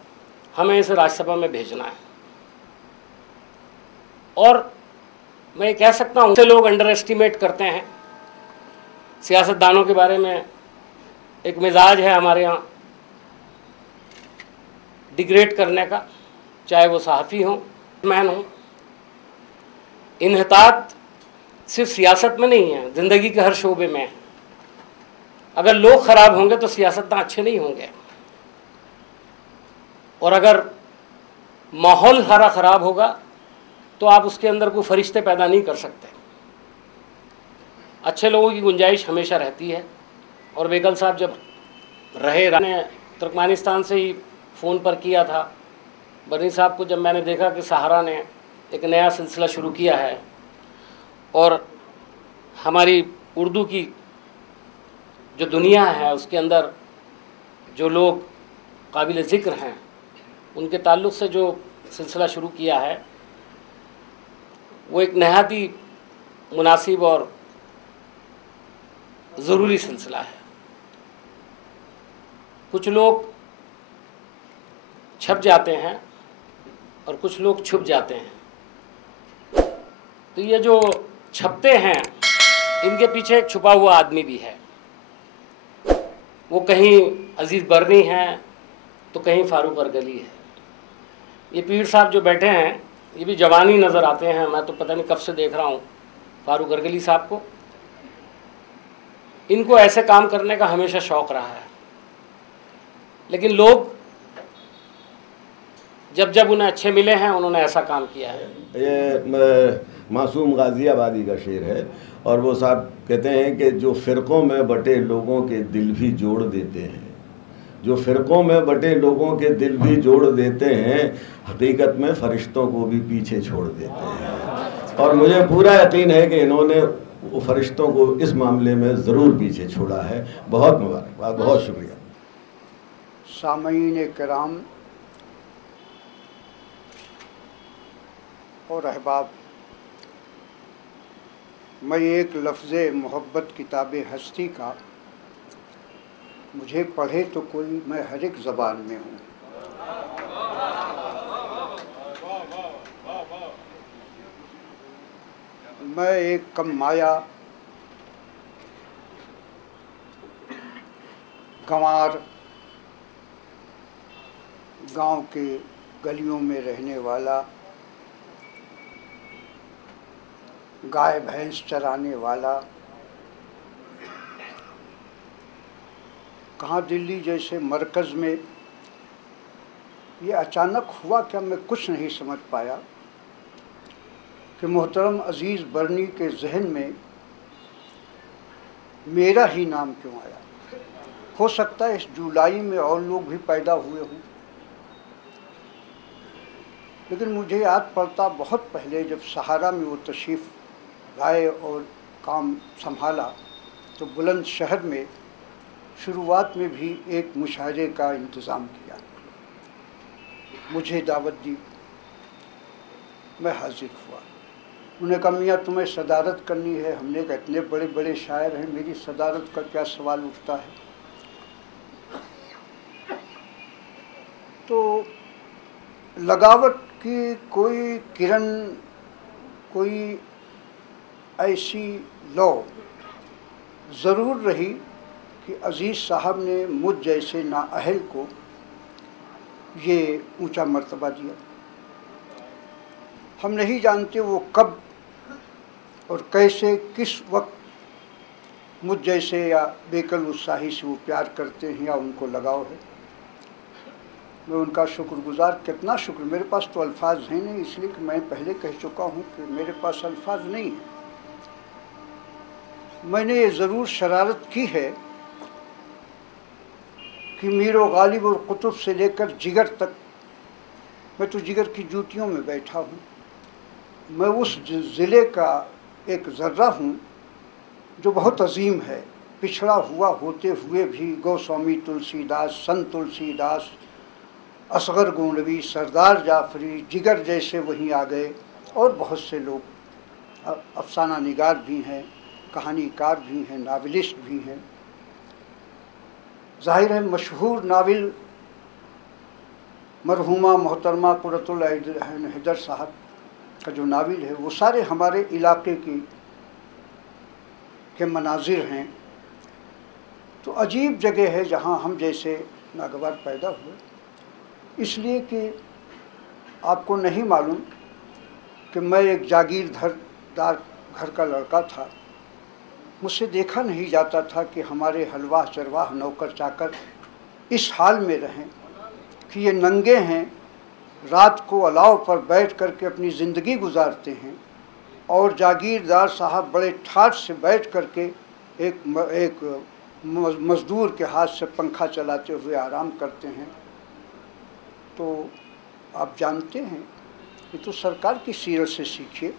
हमें इसे राज्यसभा में भेजना है। और मैं कह सकता हूँ, लोग अंडर एस्टिमेट करते हैं सियासतदानों के बारे में। एक मिजाज है हमारे यहाँ डिग्रेड करने का, चाहे वो सहाफ़ी हों, मैन हों। इन्हतात सिर्फ सियासत में नहीं है, ज़िंदगी के हर शोबे में है। अगर लोग ख़राब होंगे तो सियासतदान अच्छे नहीं होंगे, और अगर माहौल सारा ख़राब होगा तो आप उसके अंदर कोई फरिश्ते पैदा नहीं कर सकते। अच्छे लोगों की गुंजाइश हमेशा रहती है। और बेकल साहब जब रहे, तुर्कमेनिस्तान से ही फ़ोन पर किया था बर्नी साहब को, जब मैंने देखा कि सहारा ने एक नया सिलसिला शुरू किया है और हमारी उर्दू की जो दुनिया है उसके अंदर जो लोग काबिल ज़िक्र हैं, उनके ताल्लुक़ से जो सिलसिला शुरू किया है, वो एक नहायत ही मुनासिब और ज़रूरी सिलसिला है। कुछ लोग छप जाते हैं और कुछ लोग छुप जाते हैं। तो ये जो छपते हैं, इनके पीछे एक छुपा हुआ आदमी भी है। वो कहीं अजीज़ बर्नी हैं तो कहीं फारूक अरगली है। ये पीर साहब जो बैठे हैं, ये भी जवानी नज़र आते हैं। मैं तो पता नहीं कब से देख रहा हूँ फारूक अरगली साहब को। इनको ऐसे काम करने का हमेशा शौक़ रहा है, लेकिन लोग जब जब उन्हें अच्छे मिले हैं, उन्होंने ऐसा काम किया है। ये मासूम गाज़ियाबादी का शेर है, और वो साहब कहते हैं कि जो फ़िरक़ों में बटे लोगों के दिल भी जोड़ देते हैं, जो फ़िरक़ों में बटे लोगों के दिल भी जोड़ देते हैं, हकीकत में फ़रिश्तों को भी पीछे छोड़ देते हैं। और मुझे पूरा यकीन है कि इन्होंने वो फ़रिश्तों को इस मामले में ज़रूर पीछे छोड़ा है। बहुत मुबारकबाद, बहुत शुक्रिया। सामईन किराम और अहबाब, मैं एक लफ्ज़ मोहब्बत किताब हस्ती का, मुझे पढ़े तो कोई, मैं हर एक ज़बान में हूँ। मैं एक कम माया गंवार गांव के गलियों में रहने वाला, गाय भैंस चराने वाला, कहाँ दिल्ली जैसे मरकज़ में ये अचानक हुआ क्या, मैं कुछ नहीं समझ पाया कि मोहतरम अज़ीज़ बर्नी के जहन में मेरा ही नाम क्यों आया। हो सकता है इस जुलाई में और लोग भी पैदा हुए हों, लेकिन मुझे याद पड़ता बहुत पहले जब सहारा में वो तशरीफ़ लाए और काम संभाला, तो बुलंदशहर में शुरुआत में भी एक मुशायरे का इंतज़ाम किया। मुझे दावत दी, मैं हाजिर हुआ। उन्होंने कहा मियाँ तुम्हें सदारत करनी है। हमने कहा इतने बड़े बड़े शायर हैं, मेरी सदारत का क्या सवाल उठता है। तो लगावट की कोई किरण, कोई ऐसी लौ ज़रूर रही कि अज़ीज़ साहब ने मुझ जैसे नाअहल को ये ऊंचा मर्तबा दिया। हम नहीं जानते वो कब और कैसे, किस वक्त मुझ जैसे या बेकल उत्साही से वो प्यार करते हैं या उनको लगाव है। मैं उनका शुक्रगुज़ार, कितना शुक्र। मेरे पास तो अल्फाज हैं नहीं, इसलिए कि मैं पहले कह चुका हूँ कि मेरे पास अल्फाज नहीं है। मैंने ये ज़रूर शरारत की है कि मीर व गालिब और कुतुब से लेकर जिगर तक, मैं तो जिगर की जूतियों में बैठा हूँ। मैं उस ज़िले का एक ज़र्रा हूँ जो बहुत अजीम है, पिछड़ा हुआ होते हुए भी गोस्वामी तुलसीदास, संत तुलसीदास, असगर गोंडवी, सरदार जाफरी, जिगर जैसे वहीं आ गए और बहुत से लोग अफसाना निगार भी हैं, कहानीकार भी हैं, नावलिस्ट भी हैं। ज़ाहिर है मशहूर नावल मरहुमा मोहतरमा कुर्रतुल ऐन हैदर साहब का जो नावल है वो सारे हमारे इलाके के मनाजिर हैं। तो अजीब जगह है जहाँ हम जैसे नागवार पैदा हुए, इसलिए कि आपको नहीं मालूम कि मैं एक जागीरदार घर का लड़का था। मुझसे देखा नहीं जाता था कि हमारे हलवाह चरवाह नौकर चाकर इस हाल में रहें कि ये नंगे हैं, रात को अलाव पर बैठ कर के अपनी ज़िंदगी गुजारते हैं, और जागीरदार साहब बड़े ठाठ से बैठ कर के एक मज़दूर के हाथ से पंखा चलाते हुए आराम करते हैं। तो आप जानते हैं, ये तो सरकार की सीरत से सीखिए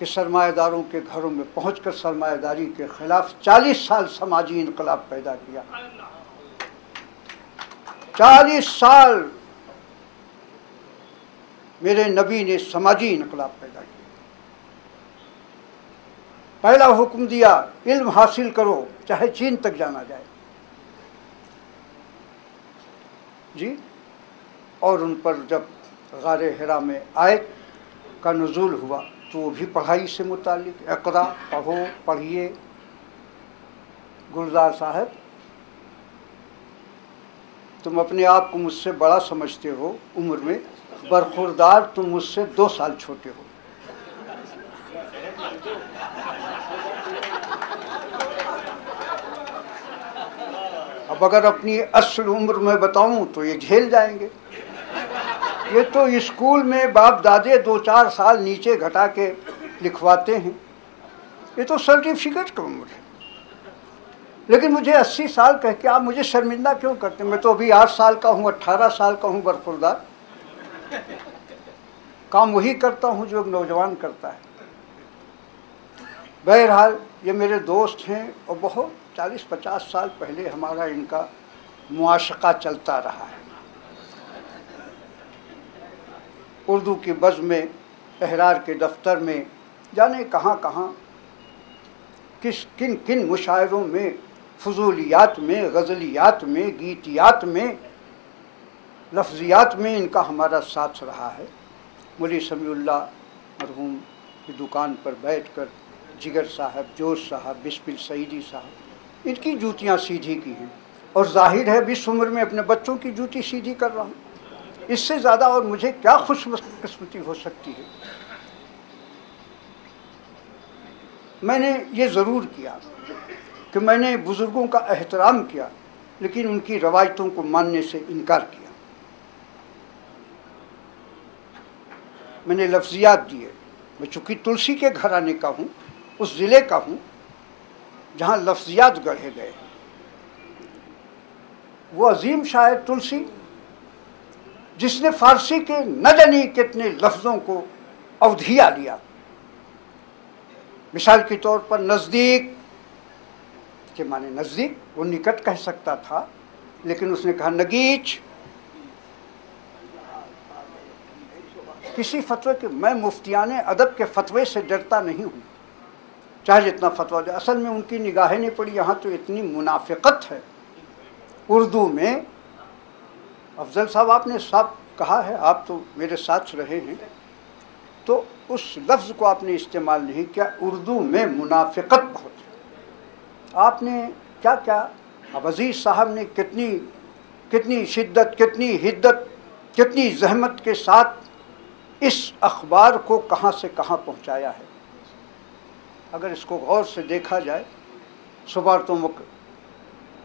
कि सरमाएदारों के घरों में पहुंचकर सरमाएदारी के ख़िलाफ़ 40 साल समाजी इनकलाब पैदा किया। 40 साल मेरे नबी ने समाजी इनकलाब पैदा किया। पहला हुक्म दिया, इल्म हासिल करो चाहे चीन तक जाना जाए जी। और उन पर जब गारे हिरा में आयत का नुज़ूल हुआ तो वो भी पढ़ाई से मुतालिक, इक़रा पढ़ो, पढ़िए। गुलजार साहब, तुम अपने आप को मुझसे बड़ा समझते हो उम्र में, बरखुरदार तुम मुझसे 2 साल छोटे हो। अब अगर अपनी असल उम्र में बताऊं तो ये झेल जाएंगे। ये तो स्कूल में बाप दादे 2-4 साल नीचे घटा के लिखवाते हैं, ये तो सर्टिफिकेट की उम्र है। लेकिन मुझे 80 साल कह के आप मुझे शर्मिंदा क्यों करते हैं? मैं तो अभी 8 साल का हूँ, 18 साल का हूँ, बरखुरदार। काम वही करता हूँ जो नौजवान करता है। बहरहाल ये मेरे दोस्त हैं और बहुत 40-50 साल पहले हमारा इनका मुआशका चलता रहा है। उर्दू की बज़्म में, एहरार के दफ्तर में, जाने कहाँ कहाँ किन किन मुशायरों में, फजूलियात में, गज़लियात में, गीतियात में, लफ्ज़ियात में इनका हमारा साथ रहा है। मौलवी समीउल्लाह मरहूम की दुकान पर बैठकर जिगर साहब, जोश साहब, बिस्मिल सईदी साहब, इनकी जूतियाँ सीधी की हैं। और जाहिर है 20 उम्र में अपने बच्चों की जूती सीधी कर रहा हूँ। इससे ज़्यादा और मुझे क्या खुशकिस्मती हो सकती है। मैंने ये ज़रूर किया कि मैंने बुज़ुर्गों का एहतराम किया, लेकिन उनकी रवायतों को मानने से इनकार किया। मैंने लफ्ज़ियात दिए। मैं चूँकि तुलसी के घराने का हूँ, उस ज़िले का हूँ जहाँ लफ्ज़ियात गढ़े गए। वो अजीम शायर तुलसी जिसने फ़ारसी के न जाने कितने लफ्ज़ों को अवधिया लिया। मिसाल के तौर पर नज़दीक के माने नज़दीक, वो निकट कह सकता था, लेकिन उसने कहा नगीच। किसी फतवे के, मैं मुफ्तियाने अदब के फतवे से डरता नहीं हूँ, चाहे जितना फतवा दे। असल में उनकी निगाहें नहीं पड़ी, यहाँ तो इतनी मुनाफिकत है उर्दू में। अफजल साहब, आपने साहब कहा है, आप तो मेरे साथ रहे हैं, तो उस लफ्ज़ को आपने इस्तेमाल नहीं किया। उर्दू में मुनाफिकत बहुत है। आपने क्या क्या, अब अजीज़ साहब ने कितनी शिद्दत, कितनी हिद्दत, कितनी जहमत के साथ इस अखबार को कहाँ से कहाँ पहुँचाया है। अगर इसको गौर से देखा जाए, सुबह तो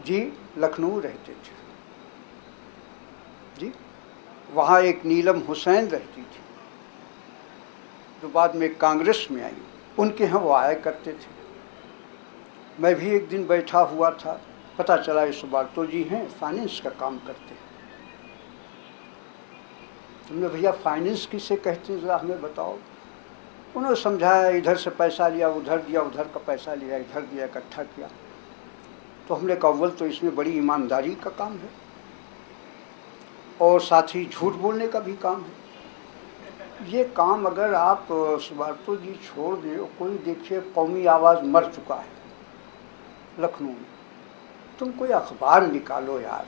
जी लखनऊ रहते थे जी, वहाँ एक नीलम हुसैन रहती थी जो बाद में कांग्रेस में आई, उनके यहाँ वो आया करते थे। मैं भी एक दिन बैठा हुआ था, पता चला ये सुबारतो जी हैं, फाइनेंस का काम करते हैं। तुमने भैया फाइनेंस किसे कहते हैं, ज़रा हमें बताओ। उन्होंने समझाया, इधर से पैसा लिया, उधर दिया, उधर का पैसा लिया, इधर दिया, इकट्ठा किया। तो हमने कहा अव्वल तो इसमें बड़ी ईमानदारी का काम है और साथ ही झूठ बोलने का भी काम है। ये काम अगर आप सुबार्तो जी छोड़ दें, कोई देखिए कौमी आवाज़ मर चुका है लखनऊ में, तुम कोई अखबार निकालो यार,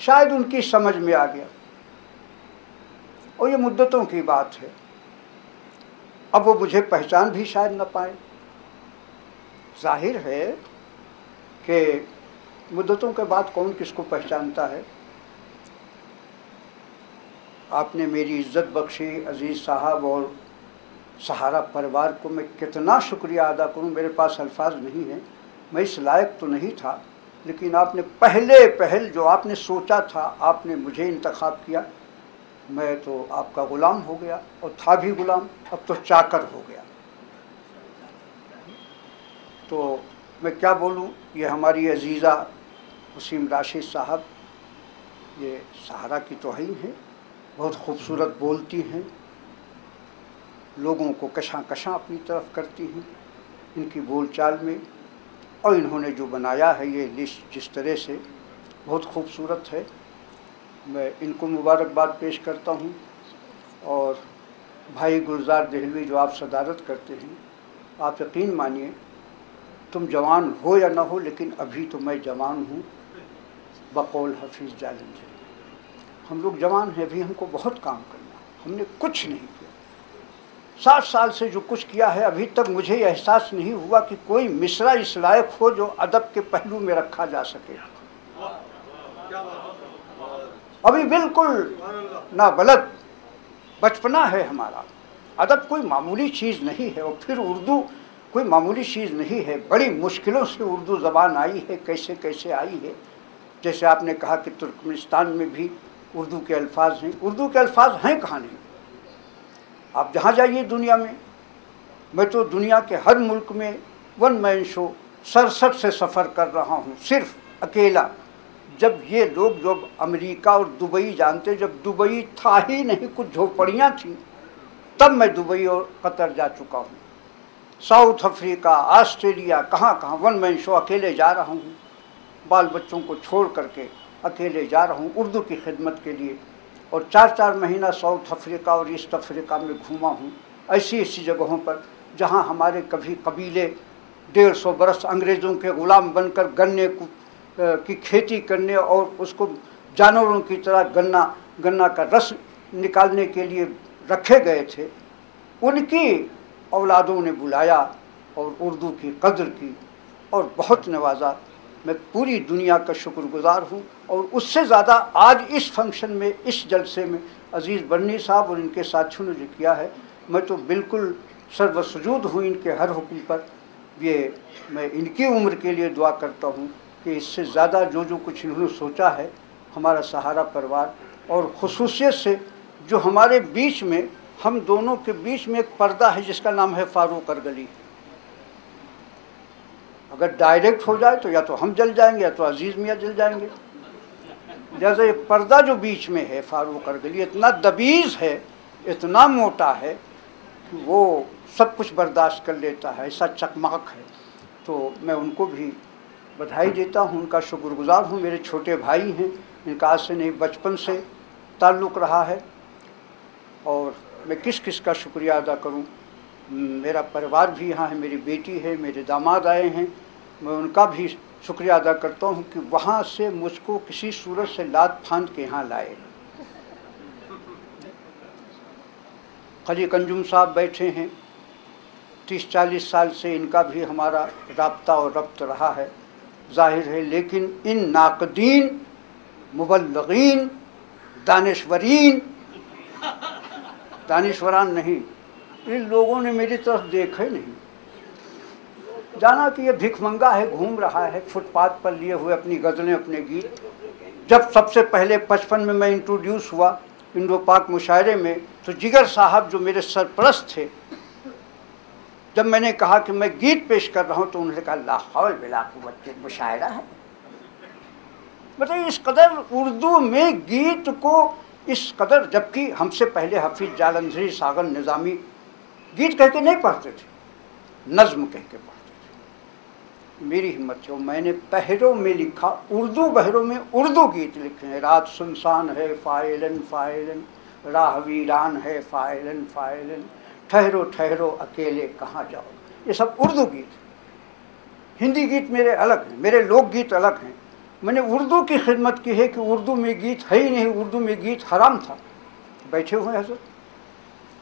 शायद उनकी समझ में आ गया। और ये मुद्दतों की बात है, अब वो मुझे पहचान भी शायद न पाए। जाहिर है कि मुद्दतों के बाद कौन किसको पहचानता है। आपने मेरी इज्जत बख्शी अजीज़ साहब और सहारा परिवार को मैं कितना शुक्रिया अदा करूं, मेरे पास अल्फाज नहीं हैं। मैं इस लायक तो नहीं था, लेकिन आपने पहल जो आपने सोचा था, आपने मुझे इंतखाब किया। मैं तो आपका ग़ुलाम हो गया, और था भी ग़ुलाम, अब तो चाकर हो गया। तो मैं क्या बोलूं, ये हमारी अजीज़ा वसीम राशिद साहब, ये सहारा की तौहीन है, बहुत खूबसूरत बोलती हैं, लोगों को कशां कशां अपनी तरफ करती हैं इनकी बोलचाल में। और इन्होंने जो बनाया है ये लिस्ट जिस तरह से, बहुत खूबसूरत है। मैं इनको मुबारकबाद पेश करता हूँ। और भाई गुलजार दहलवी जो आप सदारत करते हैं, आप यकीन मानिए, तुम जवान हो या ना हो, लेकिन अभी तो मैं जवान हूँ बकौल हफीज़ जालंधरी। हम लोग जवान हैं, अभी हमको बहुत काम करना, हमने कुछ नहीं किया। 60 साल से जो कुछ किया है, अभी तक मुझे एहसास नहीं हुआ कि कोई मिसरा इस लायक हो जो अदब के पहलू में रखा जा सके। अभी बिल्कुल नाबलद बचपना है हमारा। अदब कोई मामूली चीज़ नहीं है, और फिर उर्दू कोई मामूली चीज़ नहीं है। बड़ी मुश्किलों से उर्दू ज़बान आई है, कैसे कैसे आई है। जैसे आपने कहा कि तुर्कमेनिस्तान में भी उर्दू के अल्फाज हैं, उर्दू के अल्फाज हैं कहाँ नहीं। आप जहाँ जाइए दुनिया में, मैं तो दुनिया के हर मुल्क में वन मैन शो 67 से सफ़र कर रहा हूँ, सिर्फ अकेला। जब ये लोग जो अमेरिका और दुबई जानते, जब दुबई था ही नहीं, कुछ झोपड़ियाँ थीं, तब मैं दुबई और कतर जा चुका हूँ। साउथ अफ्रीका, ऑस्ट्रेलिया, कहाँ कहाँ वन मैन शो अकेले जा रहा हूँ। बाल बच्चों को छोड़ करके अकेले जा रहा हूँ उर्दू की खिदमत के लिए। और 4-4 महीना साउथ अफ्रीका और ईस्ट अफ्रीका में घूमा हूँ, ऐसी ऐसी जगहों पर जहाँ हमारे कभी कबीले 150 बरस अंग्रेज़ों के ग़ुलाम बनकर गन्ने की खेती करने और उसको जानवरों की तरह गन्ना का रस निकालने के लिए रखे गए थे, उनकी औलादों ने बुलाया और उर्दू की कदर की और बहुत नवाजा। मैं पूरी दुनिया का शुक्रगुज़ार हूँ। और उससे ज़्यादा आज इस फंक्शन में, इस जलसे में अज़ीज़ बन्नी साहब और इनके साथियों ने जो किया है, मैं तो बिल्कुल सर्वसुजूद हूँ इनके हर हुक्म पर। ये मैं इनकी उम्र के लिए दुआ करता हूँ कि इससे ज़्यादा जो कुछ इन्होंने सोचा है, हमारा सहारा परिवार, और ख़ुसूसियत से जो हमारे बीच में, हम दोनों के बीच में एक पर्दा है जिसका नाम है फारूक अरगली। अगर डायरेक्ट हो जाए तो या तो हम जल जाएंगे या तो अजीज़ मियाँ जल जाएंगे। जैसे एक पर्दा जो बीच में है फारूक अरगली, इतना दबीज़ है, इतना मोटा है कि वो सब कुछ बर्दाश्त कर लेता है, ऐसा चकमाक है। तो मैं उनको भी बधाई देता हूँ, उनका शुक्रगुज़ार हूँ। मेरे छोटे भाई हैं, इनका आज से नहीं बचपन से ताल्लुक़ रहा है। और मैं किस किस का शुक्रिया अदा करूँ। मेरा परिवार भी यहाँ है, मेरी बेटी है, मेरे दामाद आए हैं, मैं उनका भी शुक्रिया अदा करता हूँ कि वहाँ से मुझको किसी सूरत से लात फांद के यहाँ लाए। खली कंजुम साहब बैठे हैं, 30-40 साल से इनका भी हमारा राब्ता और रब्त रहा है, जाहिर है। लेकिन इन नाक़दीन, मुबल्लिगीन, दानिशवरान नहीं, इन लोगों ने मेरी तरफ देखा ही नहीं। जाना कि ये भिखमंगा है, घूम रहा है फुटपाथ पर लिए हुए अपनी गज़लें, अपने गीत। जब सबसे पहले 55 में मैं इंट्रोड्यूस हुआ इंडो पाक मुशायरे में, तो जिगर साहब जो मेरे सरपरस्त थे, जब मैंने कहा कि मैं गीत पेश कर रहा हूँ, तो उन्होंने कहा ला हौल बिला कुव्वत, मुशायरा है। मतलब इस कदर उर्दू में गीत को, इस कदर, जबकि हमसे पहले हफीज़ जालंधरी, सागर निज़ामी गीत कह के नहीं पढ़ते थे, नज़्म कह के पढ़ते थे। मेरी हिम्मत थी और मैंने पहरों में लिखा, उर्दू बहरों में उर्दू गीत लिखे हैं। रात सुनसान है फ़ाइलन फ़ाइलन, राह वीरान है फ़ाइलन फ़ाइलन, ठहरो ठहरो अकेले कहाँ जाओ। ये सब उर्दू गीत। हिंदी गीत मेरे अलग हैं, मेरे लोकगीत अलग हैं। मैंने उर्दू की खिदमत की है कि उर्दू में गीत है ही नहीं, उर्दू में गीत हराम था। बैठे हुए हजरत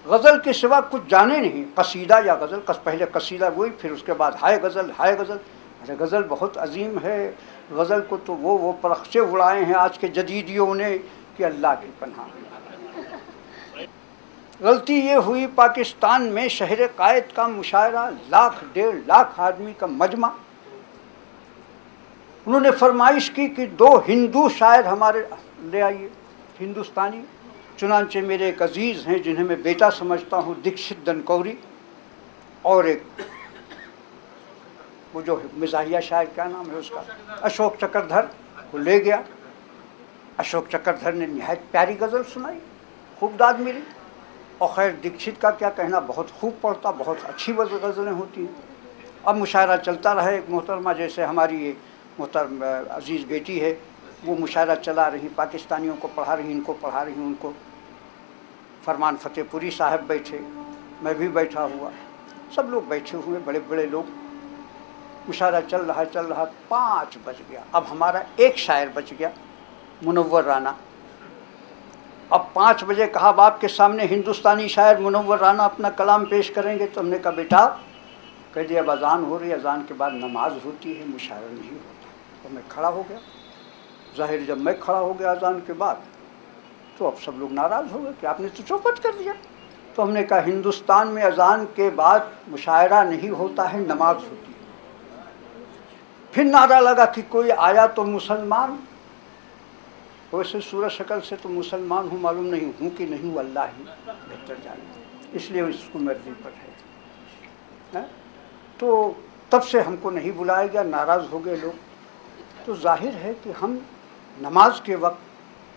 गज़ल के सिवा कुछ जाने नहीं। कसीदा या गज़ल, पहले कसीदा वही, फिर उसके बाद हाय गज़ल हाय गज़ल। अरे गज़ल बहुत अजीम है। गज़ल को तो वो परखचे उड़ाए हैं आज के जदीदियों ने कि अल्लाह की पनाह। गलती ये हुई पाकिस्तान में शहर कायद का मुशायरा, लाख 1.5 लाख आदमी का मजमा। उन्होंने फरमाइश की कि 2 हिंदू शायर हमारे ले आइए, हिंदुस्तानी। चुनांचे मेरे एक अजीज़ हैं जिन्हें मैं बेटा समझता हूँ, दीक्षित दनकौरी, और एक वो जो मिजाहिया शायर, क्या नाम है उसका, अशोक चक्रधर को ले गया। अशोक चक्रधर ने निहायत प्यारी गज़ल सुनाई, खूब दाद मिली। और खैर दीक्षित का क्या कहना, बहुत खूब पढ़ता, बहुत अच्छी गज़लें होती हैं। अब मुशायरा चलता रहा। एक मोहतरमा जैसे हमारी ये मोहतरम अजीज़ बेटी है, वो मुशायरा चला रही, पाकिस्तानियों को पढ़ा रही, इनको पढ़ा रही, उनको। फरमान फतेहपुरी साहब बैठे, मैं भी बैठा हुआ, सब लोग बैठे हुए, बड़े बड़े लोग। मुशायरा चल रहा 5 बज गया। अब हमारा एक शायर बच गया, मुनव्वर राना। अब 5 बजे कहा अब आपके सामने हिंदुस्तानी शायर मुनव्वर राना अपना कलाम पेश करेंगे। तो हमने कहा बेटा, कह दिया अब अज़ान हो रही है, अज़ान के बाद नमाज होती है, मुशायरा नहीं होता। तो मैं खड़ा हो गया। ज़ाहिर जब मैं खड़ा हो गया अज़ान के बाद, तो अब सब लोग नाराज़ हो गए कि आपने तो चौपट कर दिया। तो हमने कहा हिंदुस्तान में अज़ान के बाद मुशायरा नहीं होता है, नमाज होती है। फिर नारा लगा कि कोई आया तो मुसलमान। वैसे सूरत शक्ल से तो मुसलमान हूँ, मालूम नहीं हूँ कि नहीं हूँ, अल्लाह ही बेहतर जाने, इसलिए इसको मर्जी पर है। तो तब से हमको नहीं बुलाया गया, नाराज़ हो गए लोग। तो जाहिर है कि हम नमाज के वक्त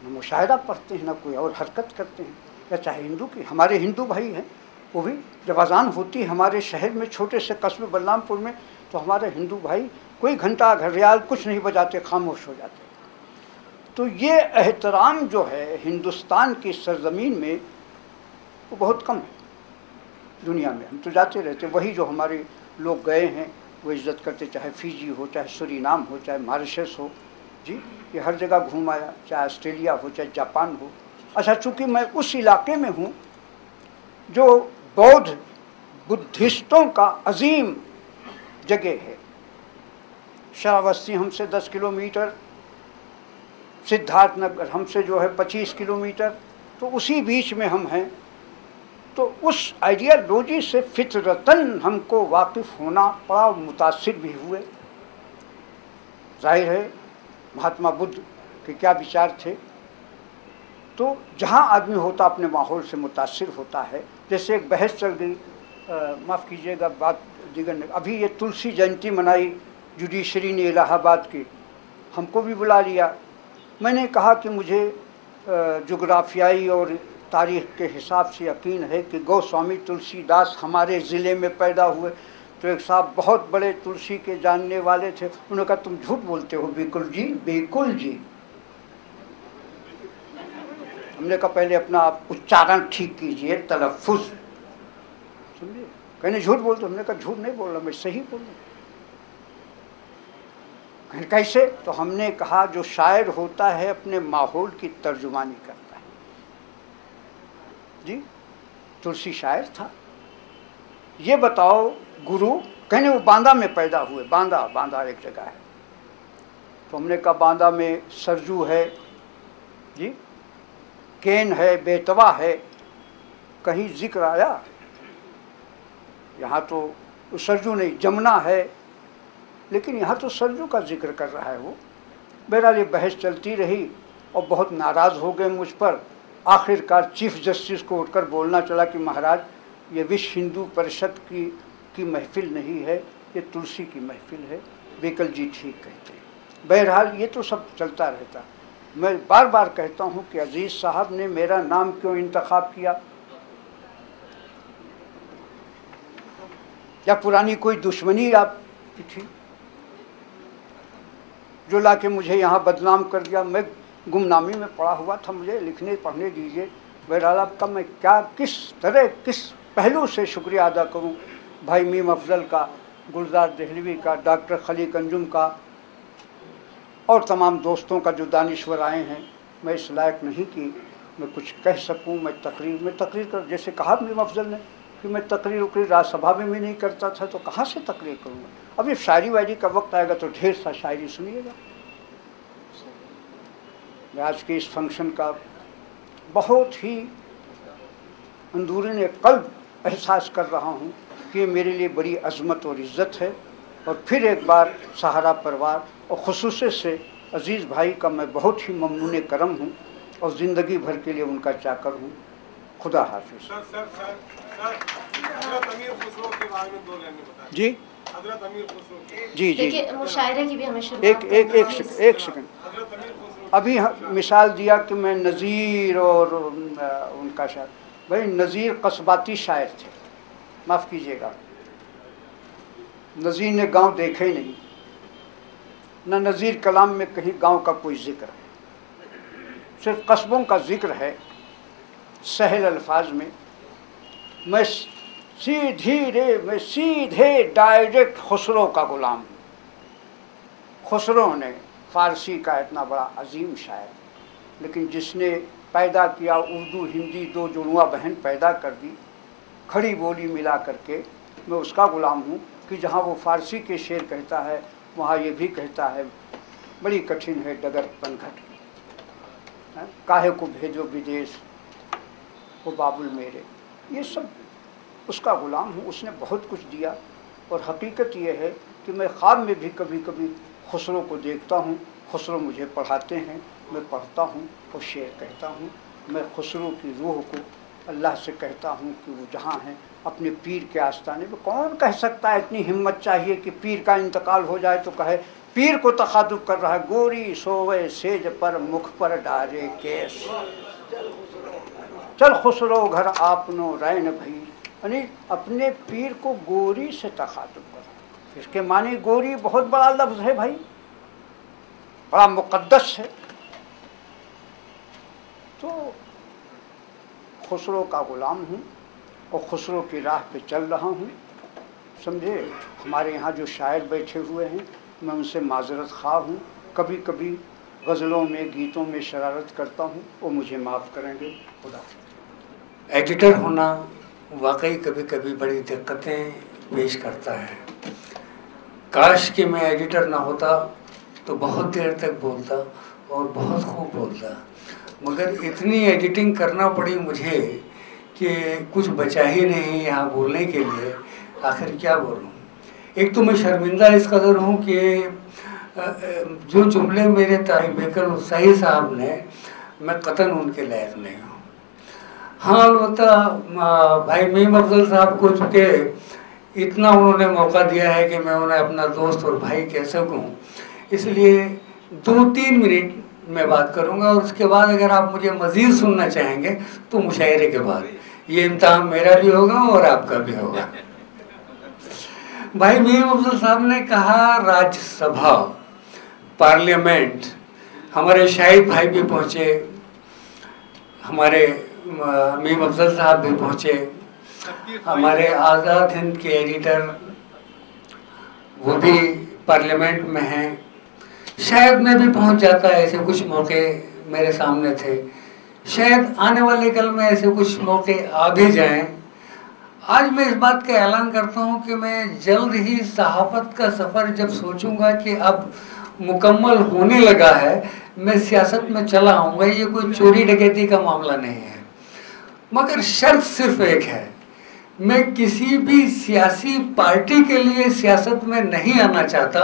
न मुशायरा पढ़ते हैं, न कोई और हरकत करते हैं। या चाहे हिंदू की, हमारे हिंदू भाई हैं, वो भी जब अज़ान होती है हमारे शहर में, छोटे से कस्बे बलरामपुर में, तो हमारे हिंदू भाई कोई घंटा घड़ियाल कुछ नहीं बजाते, खामोश हो जाते। तो ये एहतराम जो है हिंदुस्तान की सरज़मीन में, वो बहुत कम है दुनिया में। हम तो जाते रहते, वही जो हमारे लोग गए हैं वो इज़्ज़त करते, चाहे फ़िजी हो, चाहे सूरीनाम हो, चाहे मॉरिशस हो, जी ये हर जगह घूम आया, चाहे ऑस्ट्रेलिया हो, चाहे जापान हो। अच्छा, चूँकि मैं उस इलाके में हूँ जो बौद्ध बुद्धिस्टों का अजीम जगह है। श्रावस्ती हमसे 10 किलोमीटर, सिद्धार्थनगर हमसे जो है 25 किलोमीटर, तो उसी बीच में हम हैं। तो उस आइडियालॉजी से फितरतन हमको वाकिफ़ होना पड़ा, मुतासिर भी हुए। जाहिर है महात्मा बुद्ध के क्या विचार थे। तो जहाँ आदमी होता अपने माहौल से मुतासिर होता है। जैसे एक बहस चल गई, माफ़ कीजिएगा बात दिगर ने, अभी ये तुलसी जयंती मनाई जुडिशरी ने इलाहाबाद की, हमको भी बुला लिया। मैंने कहा कि मुझे जोग्राफियाई और तारीख़ के हिसाब से यकीन है कि गोस्वामी तुलसीदास हमारे ज़िले में पैदा हुए। तो एक साहब बहुत बड़े तुलसी के जानने वाले थे, उन्होंने कहा तुम झूठ बोलते हो। बिल्कुल जी, बिल्कुल जी। हमने कहा पहले अपना आप उच्चारण ठीक कीजिए, तलफ़ुज़, समझिए। कहने झूठ बोलते, हमने कहा झूठ नहीं बोल रहा, मैं सही बोल रहा। कहने कैसे? तो हमने कहा जो शायर होता है अपने माहौल की तर्जुमानी करता है। जी तुलसी शायर था। ये बताओ गुरु, कहने वो बांदा में पैदा हुए। बांदा एक जगह है। तो हमने कहा बांदा में सरजू है, जी केन है, बेतवा है, कहीं जिक्र आया? यहाँ तो सरजू नहीं, जमुना है, लेकिन यहाँ तो सरजू का जिक्र कर रहा है वो। बहरहाल ये बहस चलती रही और बहुत नाराज़ हो गए मुझ पर। आखिरकार चीफ जस्टिस को उठकर बोलना चला कि महाराज ये विश्व हिंदू परिषद की महफिल नहीं है, ये तुलसी की महफिल है। बेकल जी ठीक कहते हैं। बहरहाल ये तो सब चलता रहता। मैं बार बार कहता हूँ कि अजीज़ साहब ने मेरा नाम क्यों इंतखाब किया, या पुरानी कोई दुश्मनी आपकी थी जो लाके मुझे यहाँ बदनाम कर दिया? मैं गुमनामी में पड़ा हुआ था, मुझे लिखने पढ़ने दीजिए। बहरहाल आपका मैं क्या किस तरह किस पहलू से शुक्रिया अदा करूं, भाई मीम अफजल का, गुलजार दहलवी का, डॉक्टर खलीक अंजुम का और तमाम दोस्तों का जो दानिश्वर आए हैं। मैं इस लायक नहीं कि मैं कुछ कह सकूं। मैं तकरीर कर, जैसे कहा मीम अफजल ने कि मैं तकरीर उकरीर राज्यसभा में भी नहीं करता था, तो कहाँ से तकरीर करूँगा। अभी शायरी वायरी का वक्त आएगा तो ढेर सा शायरी सुनिएगा। मैं आज के इस फंक्शन का बहुत ही अंदरूनी कल्ब एहसास कर रहा हूँ कि ये मेरे लिए बड़ी अज़मत और इज़्ज़त है। और फिर एक बार सहारा परिवार और ख़ुसूस से अज़ीज़ भाई का मैं बहुत ही ममनून करम हूँ और ज़िंदगी भर के लिए उनका चाकर हूँ। खुदा हाफिज़। जी जी जी, मुशायरे की भी हमें एक सेकंड। अभी मिसाल दिया कि मैं नज़ीर और उनका शायर, भाई नज़ीर कस्बाती शायर थे, माफ़ कीजिएगा। नज़ीर ने गांव देखे ही नहीं, न नज़ीर कलाम में कहीं गांव का कोई जिक्र है, सिर्फ कस्बों का जिक्र है सहल अल्फाज में। मैं सीधे डायरेक्ट खुसरो का गुलाम हूँ। खुसरो ने फ़ारसी का इतना बड़ा अजीम शायर, लेकिन जिसने पैदा किया उर्दू हिंदी दो जुड़वा बहन पैदा कर दी, खड़ी बोली मिला करके, मैं उसका ग़ुलाम हूँ कि जहाँ वो फ़ारसी के शेर कहता है वहाँ ये भी कहता है बड़ी कठिन है डगर पनघट, काहे को भेजो विदेश वो बाबुल मेरे। ये सब उसका ग़ुलाम हूँ। उसने बहुत कुछ दिया और हकीकत ये है कि मैं ख्वाब में भी कभी कभी खुसरो को देखता हूँ। खुसरो मुझे पढ़ाते हैं, मैं पढ़ता हूँ और शेर कहता हूँ। मैं खुसरो की रूह को अल्लाह से कहता हूँ कि वो जहाँ हैं अपने पीर के आस्ताने में। कौन कह सकता है, इतनी हिम्मत चाहिए कि पीर का इंतकाल हो जाए तो कहे पीर को तखातुब कर रहा है, गोरी सोवे सेज पर मुख पर डारे केस, चल खुसरो घर आपनो रैन भई। यानी अपने पीर को गोरी से तखातुब कर रहा है। इसके माने गोरी बहुत बड़ा लफ्ज़ है भाई, बड़ा मुक़द्दस है। तो खुसरो का ग़ुलाम हूँ और खुसरो की राह पे चल रहा हूँ, समझे। हमारे यहाँ जो शायर बैठे हुए हैं मैं उनसे माज़रत ख़्वाह हूँ। कभी कभी गज़लों में गीतों में शरारत करता हूँ, वो मुझे माफ़ करेंगे। खुदा। एडिटर होना वाकई कभी कभी बड़ी दिक्कतें पेश करता है। काश कि मैं एडिटर ना होता तो बहुत देर तक बोलता और बहुत खूब बोलता, मगर इतनी एडिटिंग करना पड़ी मुझे कि कुछ बचा ही नहीं यहाँ बोलने के लिए। आखिर क्या बोलूँ। एक तो मैं शर्मिंदा इस कदर हूँ कि जो जुमले मेरे तारीख बेकल उत्साही साहब ने, मैं कतन उनके लायक नहीं हूँ। हाँ अलबत्ता भाई मीम अफजल साहब को चूँकि इतना उन्होंने मौका दिया है कि मैं उन्हें अपना दोस्त और भाई कह सकूँ, इसलिए 2-3 मिनट मैं बात करूँगा और उसके बाद अगर आप मुझे मज़ीद सुनना चाहेंगे तो मुशायरे के बाद। ये इम्तिहान मेरा भी होगा और आपका भी होगा। भाई मीम अफजल साहब ने कहा राज्यसभा, पार्लियामेंट, हमारे शाहिद भाई भी पहुँचे, हमारे मीम अफजल साहब भी पहुँचे, हमारे आज़ाद हिंद के एडिटर वो भी पार्लियामेंट में हैं। शायद मैं भी पहुंच जाता, ऐसे कुछ मौके मेरे सामने थे। शायद आने वाले कल में ऐसे कुछ मौके आ भी जाएं। आज मैं इस बात का ऐलान करता हूं कि मैं जल्द ही सहाफ़त का सफ़र जब सोचूंगा कि अब मुकम्मल होने लगा है, मैं सियासत में चला आऊँगा। ये कोई चोरी डकैती का मामला नहीं है, मगर शर्त सिर्फ एक है, मैं किसी भी सियासी पार्टी के लिए सियासत में नहीं आना चाहता,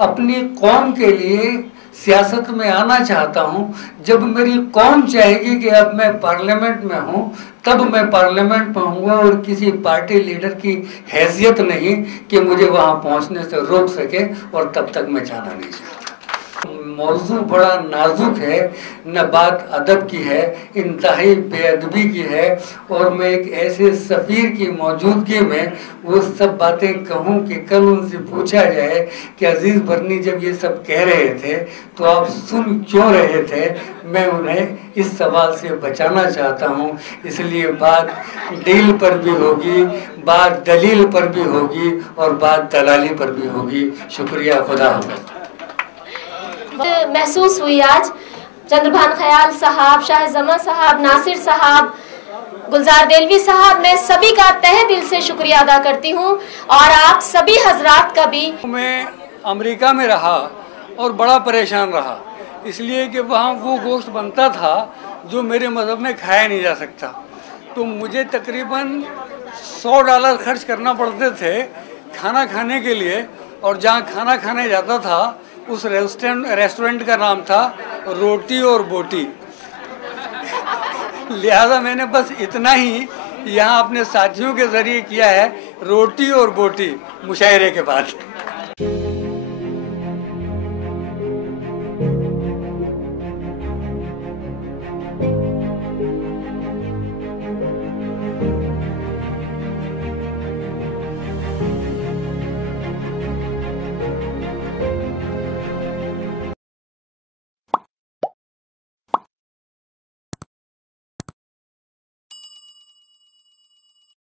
अपनी कौम के लिए सियासत में आना चाहता हूं। जब मेरी कौम चाहेगी कि अब मैं पार्लियामेंट में हूं, तब मैं पार्लियामेंट में होऊंगा और किसी पार्टी लीडर की हैसियत नहीं कि मुझे वहां पहुंचने से रोक सके, और तब तक मैं जाना नहीं चाहता। मौजू बड़ा नाजुक है, न बात अदब की है, इंतहाई बेअदबी की है, और मैं एक ऐसे सफ़ीर की मौजूदगी में वो सब बातें कहूँ कि कल उनसे पूछा जाए कि अजीज़ बरनी जब ये सब कह रहे थे तो आप सुन क्यों रहे थे। मैं उन्हें इस सवाल से बचाना चाहता हूँ, इसलिए बात डील पर भी होगी, बात दलील पर भी होगी और बात दलाली पर भी होगी। शुक्रिया, खुदा हाफ़िज़। महसूस हुई आज चंद्रभान ख्याल साहब, शाह जमा साहब, नासिर साहब, गुलजार देलवी साहब, मैं सभी का तहे दिल से शुक्रिया अदा करती हूँ और आप सभी हजरात का भी। मैं अमेरिका में रहा और बड़ा परेशान रहा, इसलिए कि वहाँ वो गोश्त बनता था जो मेरे मज़हब में खाया नहीं जा सकता, तो मुझे तकरीबन $100 खर्च करना पड़ते थे खाना खाने के लिए, और जहाँ खाना खाने जाता था उस रेस्टोरेंट का नाम था रोटी और बोटी। लिहाजा मैंने बस इतना ही यहाँ अपने साथियों के ज़रिए किया है, रोटी और बोटी मुशायरे के बाद।